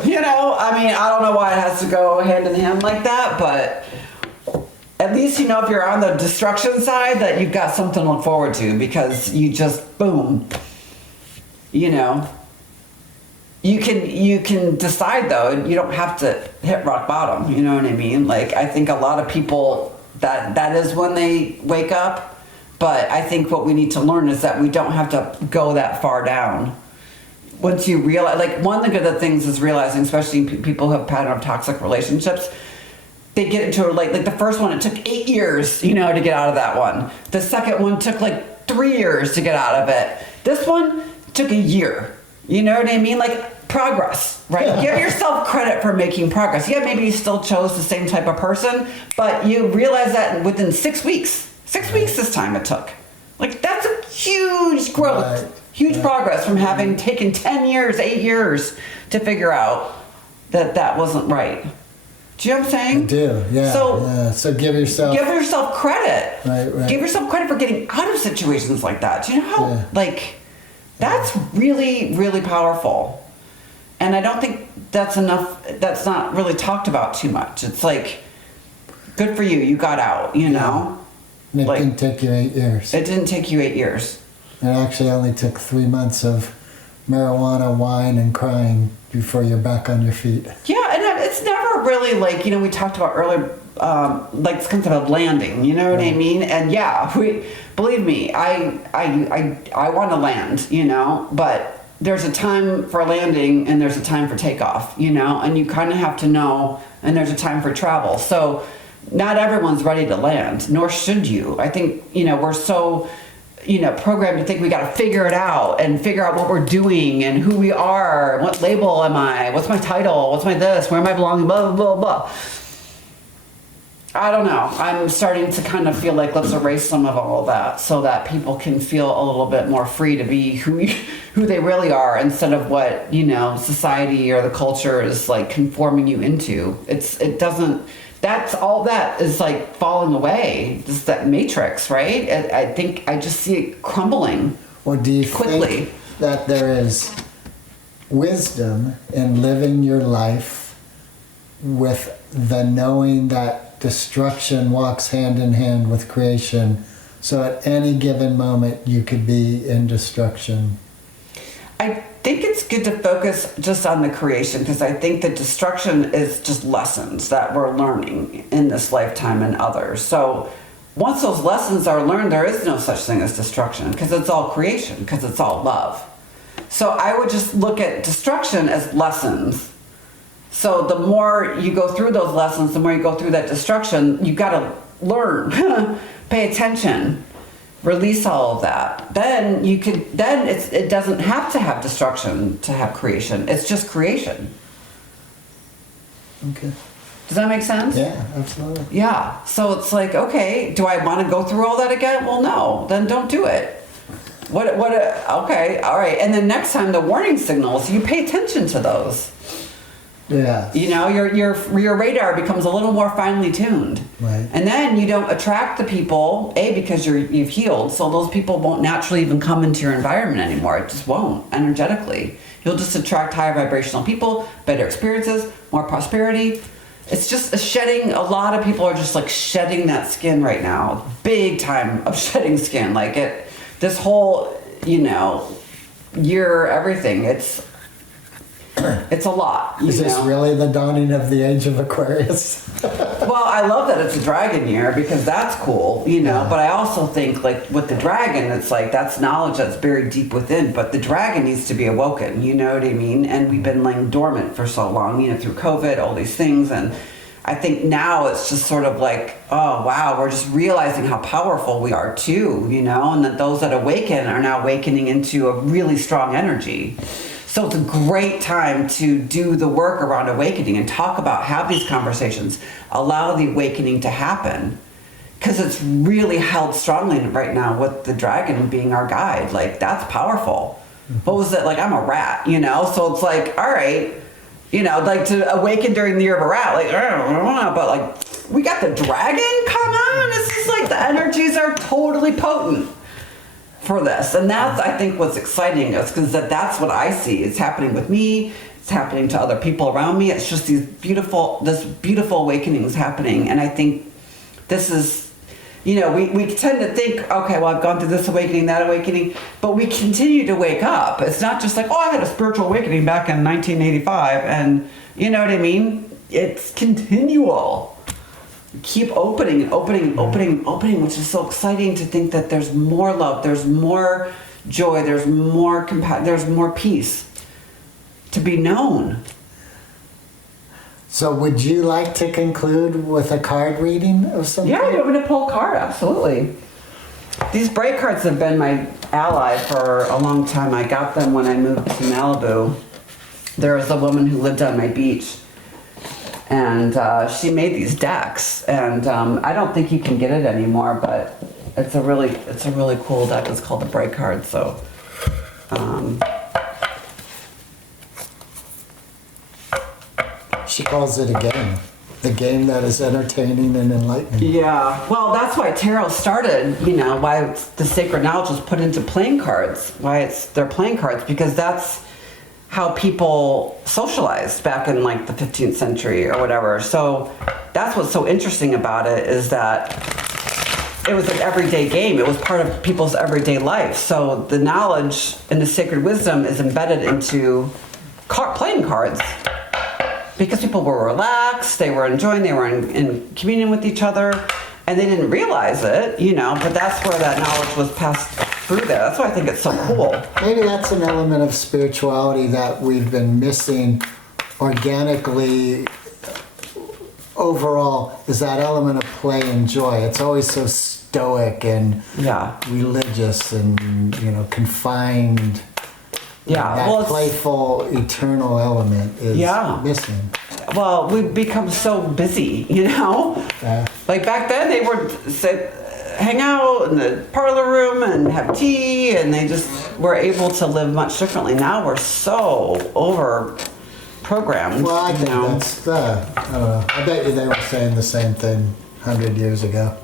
You know, I mean, I don't know why it has to go hand in hand like that, but at least, you know, if you're on the destruction side, that you've got something to look forward to, because you just, boom, you know. You can decide, though, you don't have to hit rock bottom, you know what I mean? Like, I think a lot of people, that is when they wake up. But I think what we need to learn is that we don't have to go that far down. Once you realize, like, one of the good things is realizing, especially people who have pattern of toxic relationships, they get into like the first one, it took 8 years, you know, to get out of that one. The second one took like 3 years to get out of it. This one took a year. You know what I mean? Like, progress, right? Give yourself credit for making progress. Yeah, maybe you still chose the same type of person, but you realize that within 6 weeks. 6 weeks this time it took. Like, that's a huge growth, huge progress from having taken 10 years, 8 years to figure out that wasn't right. Do you know what I'm saying? I do, yeah. So give yourself credit. Right. Give yourself credit for getting out of situations like that. Do you know how, that's really, really powerful. And I don't think that's enough, that's not really talked about too much. It's like, good for you, you got out, you know? And it didn't take you 8 years. It didn't take you 8 years. It actually only took 3 months of marijuana, wine, and crying before you're back on your feet. Yeah, and it's never really like, you know, we talked about earlier, like this concept of landing, you know what I mean? And yeah, believe me, I want to land, you know, but there's a time for landing and there's a time for takeoff, you know, and you kind of have to know, and there's a time for travel. So not everyone's ready to land, nor should you. I think, you know, we're so, you know, programmed to think we got to figure it out and figure out what we're doing and who we are. What label am I? What's my title? What's my this? Where am I belonging? Blah, blah, blah, blah. I don't know. I'm starting to kind of feel like let's erase some of all of that so that people can feel a little bit more free to be who they really are, instead of what, you know, society or the culture is like conforming you into. It doesn't that's all that is like falling away. Just that matrix, right? I think I just see it crumbling. Or do you quickly think that there is wisdom in living your life with the knowing that destruction walks hand in hand with creation, so at any given moment you could be in destruction? I think it's good to focus just on the creation, because I think the destruction is just lessons that we're learning in this lifetime and others. So once those lessons are learned, there is no such thing as destruction, because it's all creation, because it's all love. So I would just look at destruction as lessons. So the more you go through those lessons, the more you go through that destruction, you got to learn, pay attention, release all of that. Then you could, then it doesn't have to have destruction to have creation. It's just creation. Okay. Does that make sense? Yeah, absolutely. Yeah. So it's like, okay, do I want to go through all that again? Well, no, then don't do it. Okay, all right. And then next time, the warning signals, you pay attention to those. Yeah. You know, your radar becomes a little more finely tuned. Right. And then you don't attract the people, because you've healed, so those people won't naturally even come into your environment anymore. It just won't, energetically. You'll just attract higher vibrational people, better experiences, more prosperity. It's just a shedding. A lot of people are just like shedding that skin right now. Big time of shedding skin. Like this whole, year, everything. It's a lot. Is this really the dawning of the age of Aquarius? Well, I love that it's a dragon year, because that's cool, Yeah. But I also think, like, with the dragon, it's like that's knowledge that's buried deep within. But the dragon needs to be awoken, you know what I mean? And we've been laying dormant for so long, through COVID, all these things. And I think now it's just sort of like, oh, wow, we're just realizing how powerful we are too, and that those that awaken are now awakening into a really strong energy. So it's a great time to do the work around awakening and have these conversations, allow the awakening to happen, because it's really held strongly right now with the dragon being our guide. Like, that's powerful. What was it? Like, I'm a rat, So it's like, all right, like to awaken during the year of a rat, like, I don't know, but like, we got the dragon? Come on. It's just like the energies are totally potent for this. And that's, I think, what's exciting us, because that's what I see. It's happening with me. It's happening to other people around me. It's just this beautiful awakening is happening. And I think this is, we tend to think, okay, well, I've gone through this awakening, that awakening, but we continue to wake up. It's not just like, oh, I had a spiritual awakening back in 1985. And you know what I mean? It's continual. Keep opening, which is so exciting to think that there's more love, there's more joy, there's more compassion, there's more peace to be known. So would you like to conclude with a card reading of something? Yeah, you want me to pull a card? Absolutely. These bright cards have been my ally for a long time. I got them when I moved to Malibu. There was a woman who lived on my beach, and she made these decks, and I don't think you can get it anymore, but it's a really cool deck. It's called the Bright Card. So she calls it a game. The game that is entertaining and enlightening. yeah, well, that's why tarot started. Why the sacred knowledge was put into playing cards. Why they're playing cards, because that's how people socialized back in like the 15th century or whatever. So that's what's so interesting about it, is that it was an everyday game. It was part of people's everyday life. So the knowledge and the sacred wisdom is embedded into playing cards, because people were relaxed, they were enjoying, they were in communion with each other, and they didn't realize it, but that's where that knowledge was passed through there. That's why I think it's so cool. Maybe that's an element of spirituality that we've been missing organically overall, is that element of play and joy. It's always so stoic and religious and, confined. Yeah, that playful, eternal element is missing. Well, we've become so busy, Like back then, they would hang out in the parlor room and have tea, and they just were able to live much differently. Now we're so over programmed. Well, I you think know. that's I don't know. I bet you they were saying the same thing 100 years ago.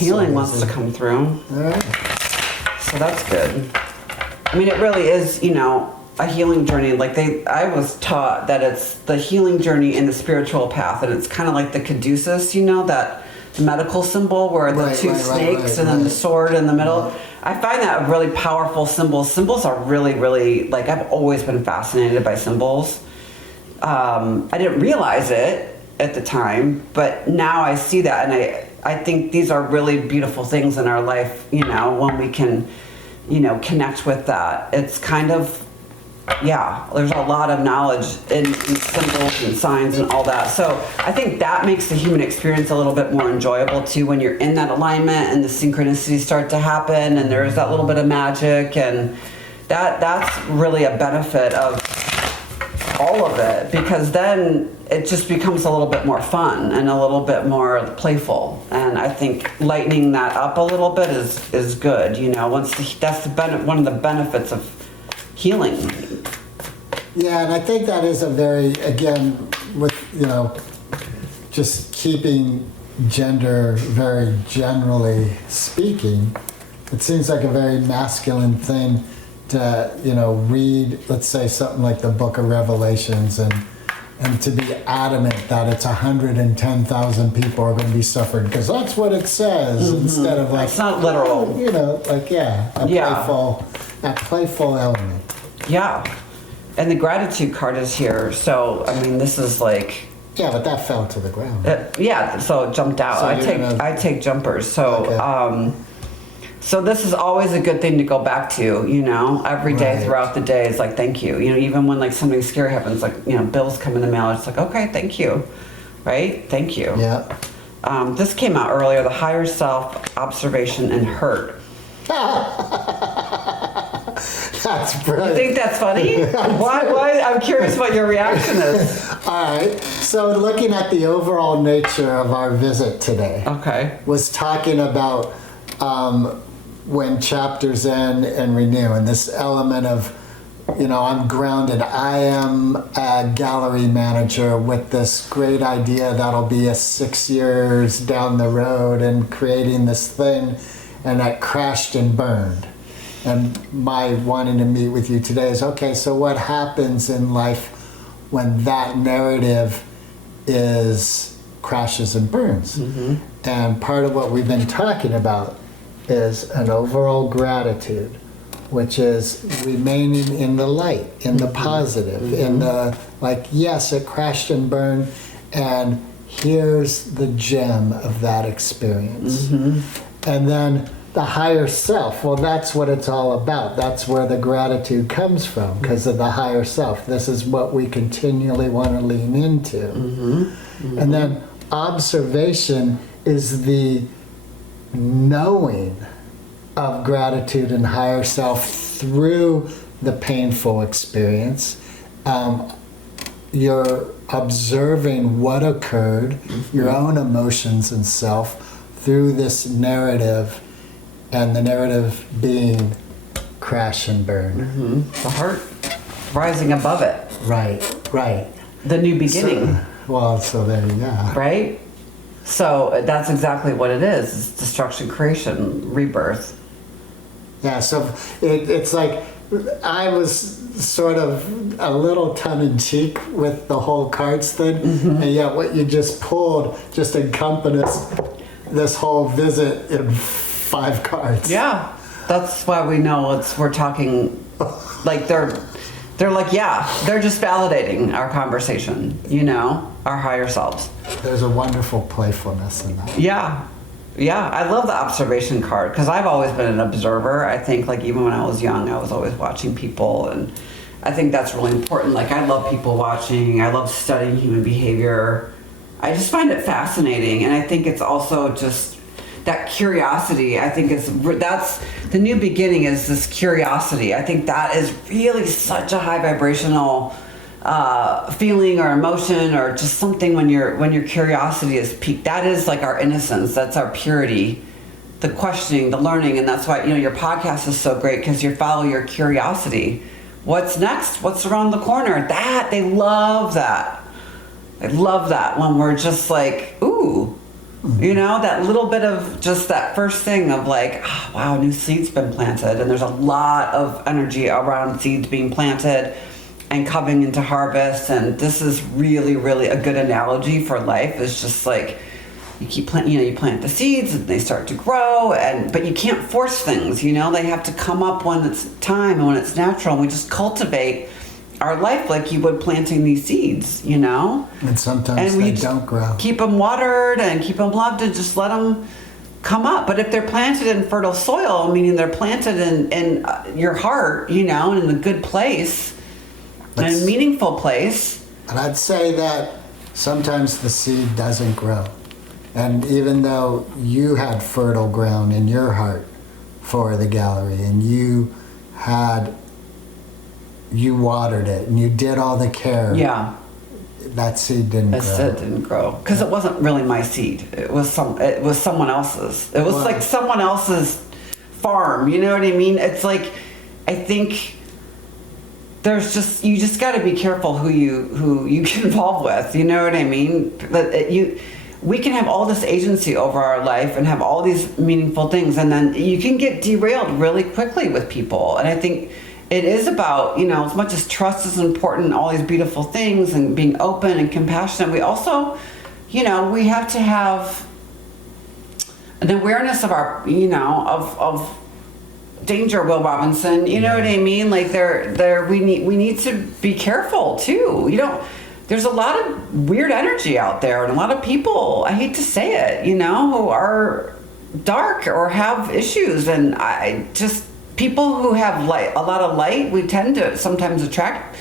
Healing wants to come through. All right. So that's good. I mean, it really is, a healing journey. Like I was taught that it's the healing journey in the spiritual path, and it's kind of like the caduceus, that medical symbol where the two snakes and then the sword in the middle. I find that a really powerful symbol. Symbols are really, really, like, I've always been fascinated by symbols. I didn't realize it at the time, but now I see that, and I think these are really beautiful things in our life, when we can, connect with that. It's kind of, there's a lot of knowledge in symbols and signs and all that. So I think that makes the human experience a little bit more enjoyable too, when you're in that alignment and the synchronicities start to happen and there's that little bit of magic, and that's really a benefit of all of it, because then it just becomes a little bit more fun and a little bit more playful. And I think lightening that up a little bit is good. That's one of the benefits of healing. Yeah, and I think that is a very, again, with, just keeping gender very generally speaking, it seems like a very masculine thing to, read, let's say, something like the Book of Revelations and to be adamant that it's 110,000 people are going to be suffering because that's what it says, instead of like, it's not literal. A playful element. Yeah. And the gratitude card is here. So, I mean, this is like... Yeah, but that fell to the ground. So it jumped out. So I take jumpers. So, okay. So this is always a good thing to go back to, every day Right. throughout the day. It's like, thank you. Even when like something scary happens, like, bills come in the mail, it's like, okay, thank you. Right? Thank you. Yeah. This came out earlier, the higher self, observation, and hurt. That's brilliant. You think that's funny? Why? I'm curious what your reaction is. All right. So looking at the overall nature of our visit today. Okay. Was talking about when chapters end and renew, and this element of, I'm grounded. I am a gallery manager with this great idea that'll be 6 years down the road and creating this thing, and that crashed and burned. And my wanting to meet with you today is, okay, so what happens in life when that narrative crashes and burns? Mm-hmm. And part of what we've been talking about is an overall gratitude, which is remaining in the light, in the positive, in the, yes, it crashed and burned, and here's the gem of that experience. Mm-hmm. And then the higher self, well, that's what it's all about. That's where the gratitude comes from, because of the higher self. This is what we continually want to lean into. Mm-hmm. Mm-hmm. And then observation is the knowing of gratitude and higher self through the painful experience. You're observing what occurred, your own emotions and self, through this narrative, and the narrative being crash and burn. Mm-hmm. The heart rising above it. Right. The new beginning. So there you go. Right? So that's exactly what it is. It's destruction, creation, rebirth. Yeah, so it's like I was sort of a little tongue-in-cheek with the whole cards thing, and yet what you just pulled just encompassed this whole visit in 5 cards. Yeah, that's why we know we're talking, like they're like, they're just validating our conversation, our higher selves. There's a wonderful playfulness in that. Yeah, I love the observation card because I've always been an observer. I think like even when I was young, I was always watching people, and I think that's really important. Like I love people watching. I love studying human behavior. I just find it fascinating, and I think it's also just that curiosity. I think that's the new beginning, is this curiosity. I think that is really such a high vibrational feeling or emotion, or just something when your curiosity is peaked. That is like our innocence. That's our purity, the questioning, the learning, and that's why your podcast is so great, because you follow your curiosity. What's next? What's around the corner? That, they love that. I love that when we're just like, ooh, you know, that little bit of just that first thing of like, oh, wow, new seeds been planted. And there's a lot of energy around seeds being planted and coming into harvest. And this is really, really a good analogy for life. It's just like, you keep planting, you know, you plant the seeds and they start to grow, but you can't force things, you know, they have to come up when it's time and when it's natural. And we just cultivate our life like you would planting these seeds, you know? And sometimes they don't grow. Keep them watered and keep them loved and just let them come up. But if they're planted in fertile soil, meaning they're planted in your heart, you know, and in a good place, in a meaningful place. And I'd say that sometimes the seed doesn't grow. And even though you had fertile ground in your heart for the gallery and you watered it and you did all the care. Yeah. That seed didn't grow. That seed didn't grow. Because it wasn't really my seed. It was someone else's. It was like someone else's farm. You know what I mean? It's like, I think you just got to be careful who you get involved with. You know what I mean? We can have all this agency over our life and have all these meaningful things, and then you can get derailed really quickly with people. And I think it is about, you know, as much as trust is important, all these beautiful things and being open and compassionate, we also, you know, we have to have an awareness of our, you know, of danger, Will Robinson, you know what I mean? Like we need to be careful too. You know, there's a lot of weird energy out there and a lot of people, I hate to say it, you know, who are dark or have issues. And people who have a lot of light, we tend to sometimes attract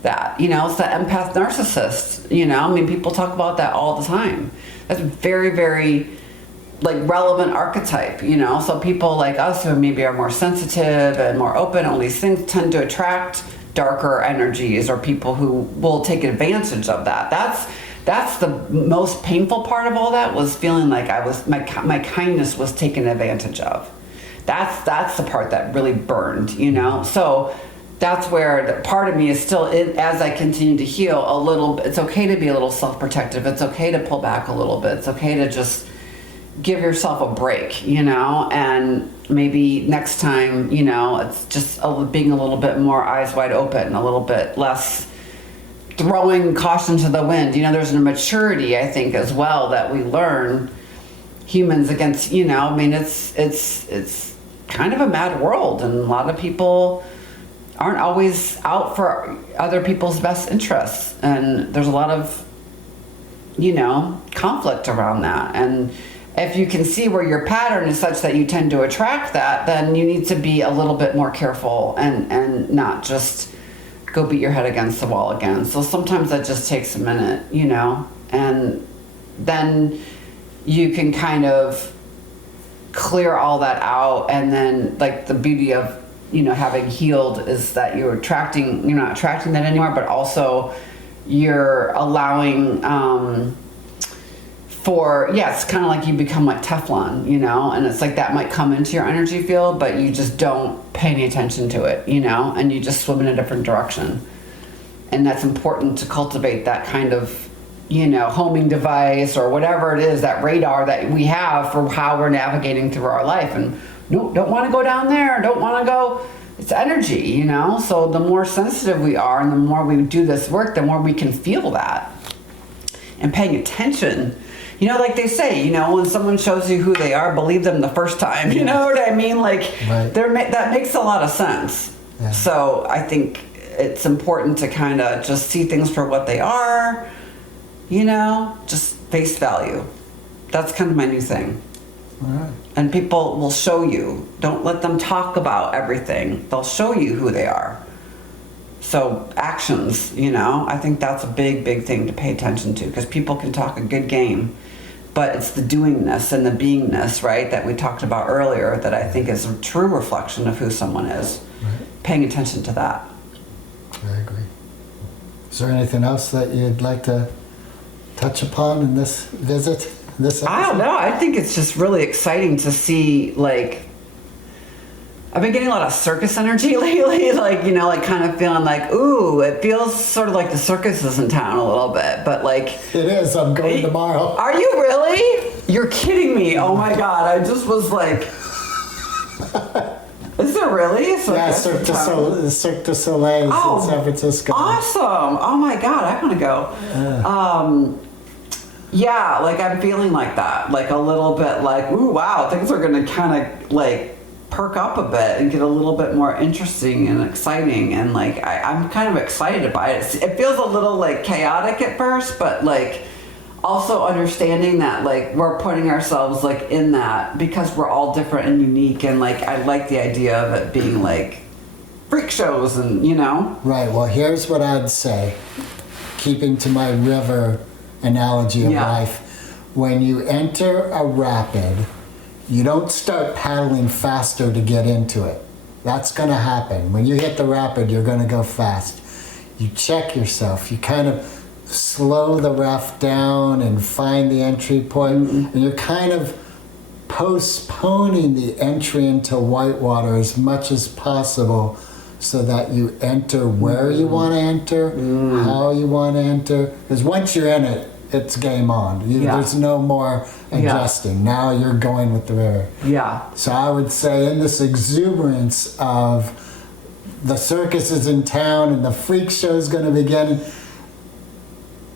that, you know, it's the empath narcissist, you know, I mean, people talk about that all the time. That's very, very relevant archetype, you know, so people like us who maybe are more sensitive and more open, all these things tend to attract darker energies or people who will take advantage of that. That's the most painful part of all that, was feeling like my kindness was taken advantage of. That's the part that really burned, you know? So that's where the part of me is still, as I continue to heal a little bit, it's okay to be a little self-protective. It's okay to pull back a little bit. It's okay to just give yourself a break, you know? And maybe next time, you know, it's just being a little bit more eyes wide open, a little bit less throwing caution to the wind. You know, there's a maturity, I think, as well, that we learn, humans against, you know, I mean, it's kind of a mad world, and a lot of people aren't always out for other people's best interests, and there's a lot of, you know, conflict around that. And if you can see where your pattern is such that you tend to attract that, then you need to be a little bit more careful and not just go beat your head against the wall again. So sometimes that just takes a minute, you know, and then you can kind of clear all that out. And then, like, the beauty of, you know, having healed is that you're not attracting that anymore, but also you're allowing it's kind of like you become like Teflon, you know, and it's like that might come into your energy field, but you just don't pay any attention to it, you know, and you just swim in a different direction. And that's important to cultivate that kind of, you know, homing device or whatever it is, that radar that we have for how we're navigating through our life. And no, don't want to go down there, don't want to go, it's energy, you know. So the more sensitive we are and the more we do this work, the more we can feel that. And paying attention, you know, like they say, you know, when someone shows you who they are, believe them the first time, you know what I mean? Like, right. That makes a lot of sense. Yeah. So I think it's important to kind of just see things for what they are, you know, just face value. That's kind of my new thing. All right. And people will show you. Don't let them talk about everything. They'll show you who they are. So actions, you know, I think that's a big, big thing to pay attention to, because people can talk a good game, but it's the doingness and the beingness, right, that we talked about earlier, that I think is a true reflection of who someone is. Right. Paying attention to that. I agree. Is there anything else that you'd like to touch upon in this visit? I don't know. I think it's just really exciting to see, like, I've been getting a lot of circus energy lately, like, you know, like kind of feeling like, ooh, it feels sort of like the circus is in town a little bit, but like... It is, I'm going tomorrow. Are you really? You're kidding me. Oh my God, I just was like... Is there really? Yeah, Cirque du Soleil in San Francisco. Awesome. Oh my God, I want to go. Yeah, like I'm feeling like that. Like a little bit like, ooh, wow, things are going to kind of like perk up a bit and get a little bit more interesting and exciting. And like, I'm kind of excited by it. It feels a little like chaotic at first, but like also understanding that like we're putting ourselves like in that because we're all different and unique. And like, I like the idea of it being like freak shows and, you know? Right. Well, here's what I'd say, keeping to my river analogy of life. When you enter a rapid, you don't start paddling faster to get into it. That's going to happen. When you hit the rapid, you're going to go fast. You check yourself. You kind of slow the raft down and find the entry point. And you're kind of postponing the entry into whitewater as much as possible so that you enter where you want to enter, how you want to enter. Because once you're in it, it's game on. There's no more adjusting. Now you're going with the river. Yeah. So I would say in this exuberance of the circus is in town and the freak show is going to begin,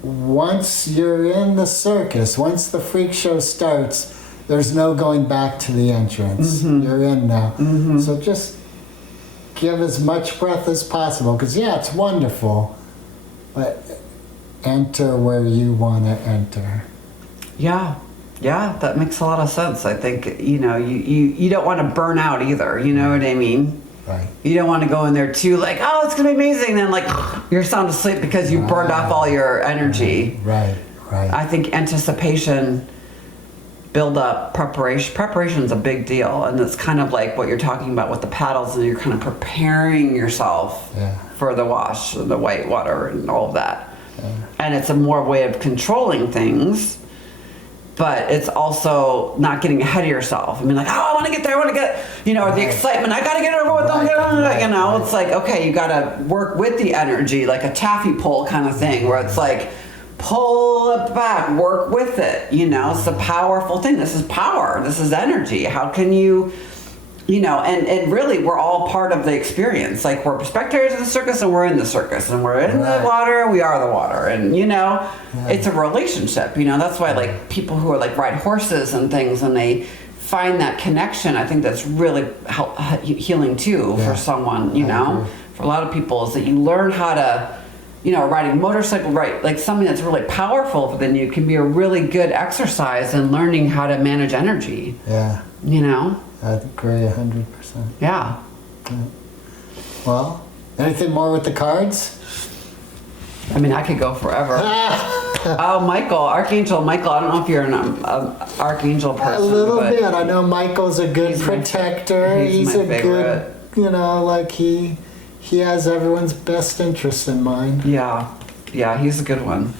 once you're in the circus, once the freak show starts, there's no going back to the entrance. You're in now. So just give as much breath as possible, because it's wonderful, but enter where you want to enter. Yeah, that makes a lot of sense. I think, you know, you don't want to burn out either, you know what I mean? Right. You don't want to go in there too like, oh, it's going to be amazing, then like you're sound asleep because you burned off all your energy. Right. I think anticipation, build up, preparation's a big deal, and it's kind of like what you're talking about with the paddles, and you're kind of preparing yourself for the wash, the white water and all of that. And it's a more way of controlling things, but it's also not getting ahead of yourself. I mean, like, oh, I want to get there, I want to get, you know, the excitement, I got to get it over with, you know, it's like, okay, you got to work with the energy, like a taffy pull kind of thing, where it's like, pull it back, work with it, you know, it's a powerful thing. This is power, this is energy. How can you, you know, and really we're all part of the experience. Like we're spectators of the circus and we're in the circus and we're in the water and we are the water. And, you know, it's a relationship, you know, that's why like people who are like ride horses and things and they find that connection, I think that's really healing too for someone, you know, for a lot of people is that you learn how to, you know, riding a motorcycle, right, like something that's really powerful then you can be a really good exercise in learning how to manage energy. Yeah. You know? I agree 100%. Yeah. Well, anything more with the cards? I mean, I could go forever. Oh, Michael, Archangel Michael. I don't know if you're an Archangel person. A little bit. I know Michael's a good protector. He's a good, you know, like he has everyone's best interest in mind. Yeah, he's a good one.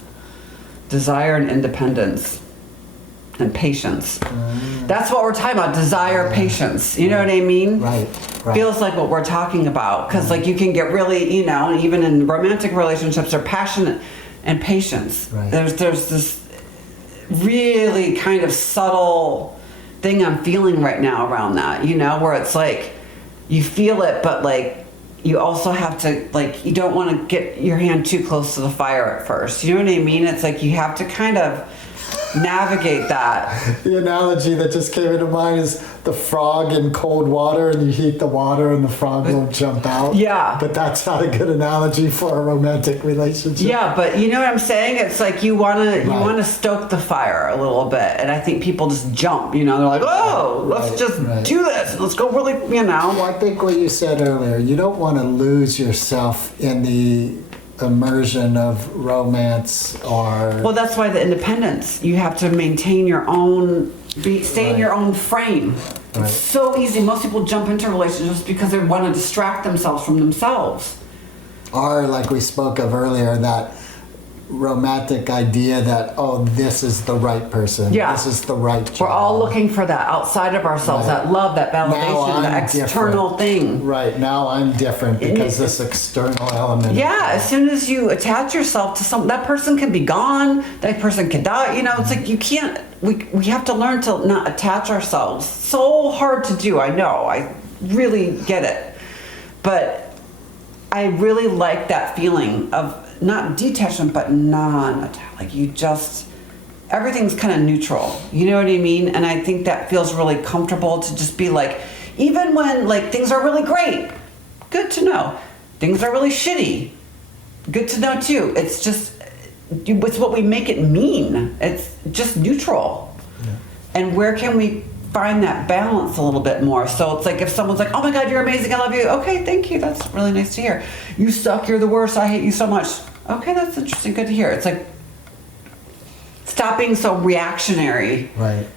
Desire and independence. And patience. That's what we're talking about. Desire, patience. You know what I mean? Right. Feels like what we're talking about. Because like you can get really, you know, even in romantic relationships, are passionate and patience. Right. There's this really kind of subtle thing I'm feeling right now around that, you know, where it's like you feel it, but like you also have to, like, you don't want to get your hand too close to the fire at first. You know what I mean? It's like you have to kind of navigate that. The analogy that just came into mind is the frog in cold water, and you heat the water and the frog won't jump out. Yeah. But that's not a good analogy for a romantic relationship. Yeah, but you know what I'm saying? It's like you wanna stoke the fire a little bit, and I think people just jump, you know, they're like, oh, let's just do this. Let's go really, you know. Well, I think what you said earlier, you don't want to lose yourself in the immersion of romance or... Well, that's why the independence. You have to maintain your own, stay in your own frame. It's so easy. Most people jump into relationships because they want to distract themselves from themselves. Or, like we spoke of earlier, that romantic idea that, oh, this is the right person. Yeah. This is the right job. We're all looking for that outside of ourselves, Right. that love, that Now validation, the I'm external different. thing. Right, now I'm different because this external element. Yeah, as soon as you attach yourself to some, that person can be gone, that person can die. You know, it's like you can't, we have to learn to not attach ourselves. So hard to do, I know, I really get it. But I really like that feeling of not detachment, but non-attach. Like you just, everything's kind of neutral. You know what I mean? And I think that feels really comfortable to just be like, even when like things are really great, good to know. Things are really shitty, good to know too. It's just, it's what we make it mean. It's just neutral. Yeah. And where can we find that balance a little bit more? So it's like if someone's like, oh my God, you're amazing, I love you. Okay, thank you. That's really nice to hear. You suck, you're the worst, I hate you so much. Okay, that's interesting, good to hear. It's like, stop being so reactionary. Right.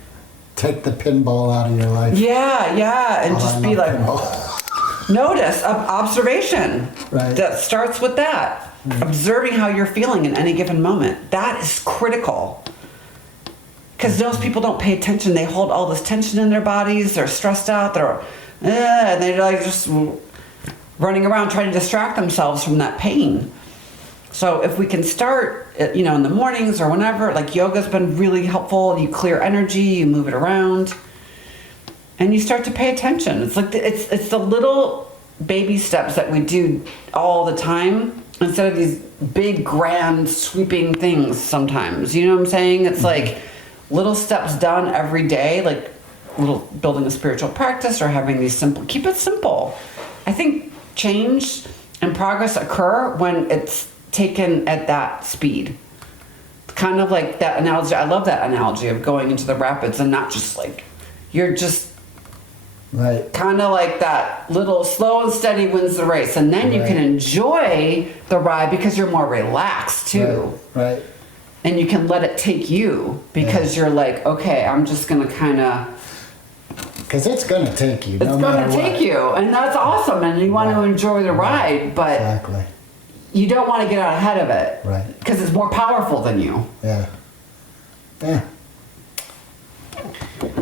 Take the pinball out of your life. Yeah, and Oh, just I be love like, pinball. notice, observation. Right. That starts with that. Observing how you're feeling in any given moment. That is critical. Because those people don't pay attention. They hold all this tension in their bodies. They're stressed out. And they're like just running around trying to distract themselves from that pain. So if we can start, you know, in the mornings or whenever, like yoga's been really helpful. You clear energy, you move it around, and you start to pay attention. It's like it's the little baby steps that we do all the time instead of these big, grand, sweeping things. Sometimes, you know what I'm saying? It's like little steps done every day, like little building a spiritual practice or having these simple. Keep it simple. I think change and progress occur when it's taken at that speed. Kind of like that analogy. I love that analogy of going into the rapids and not just like, you're just Right. kind of like that little slow and steady wins the race. And then you Right. can enjoy the ride because you're more relaxed too. Right. And you can let it take you because you're like, okay, I'm just going to kind of, Because it's going to take you. it's no going matter to take what. you. And that's awesome. And you want to enjoy the ride, but Exactly. you don't want to get out ahead of it. Right. Because it's more powerful than you. Yeah. Yeah.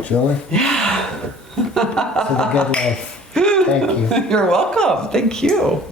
Julie? Yeah. To the good life. Thank you. You're welcome. Thank you.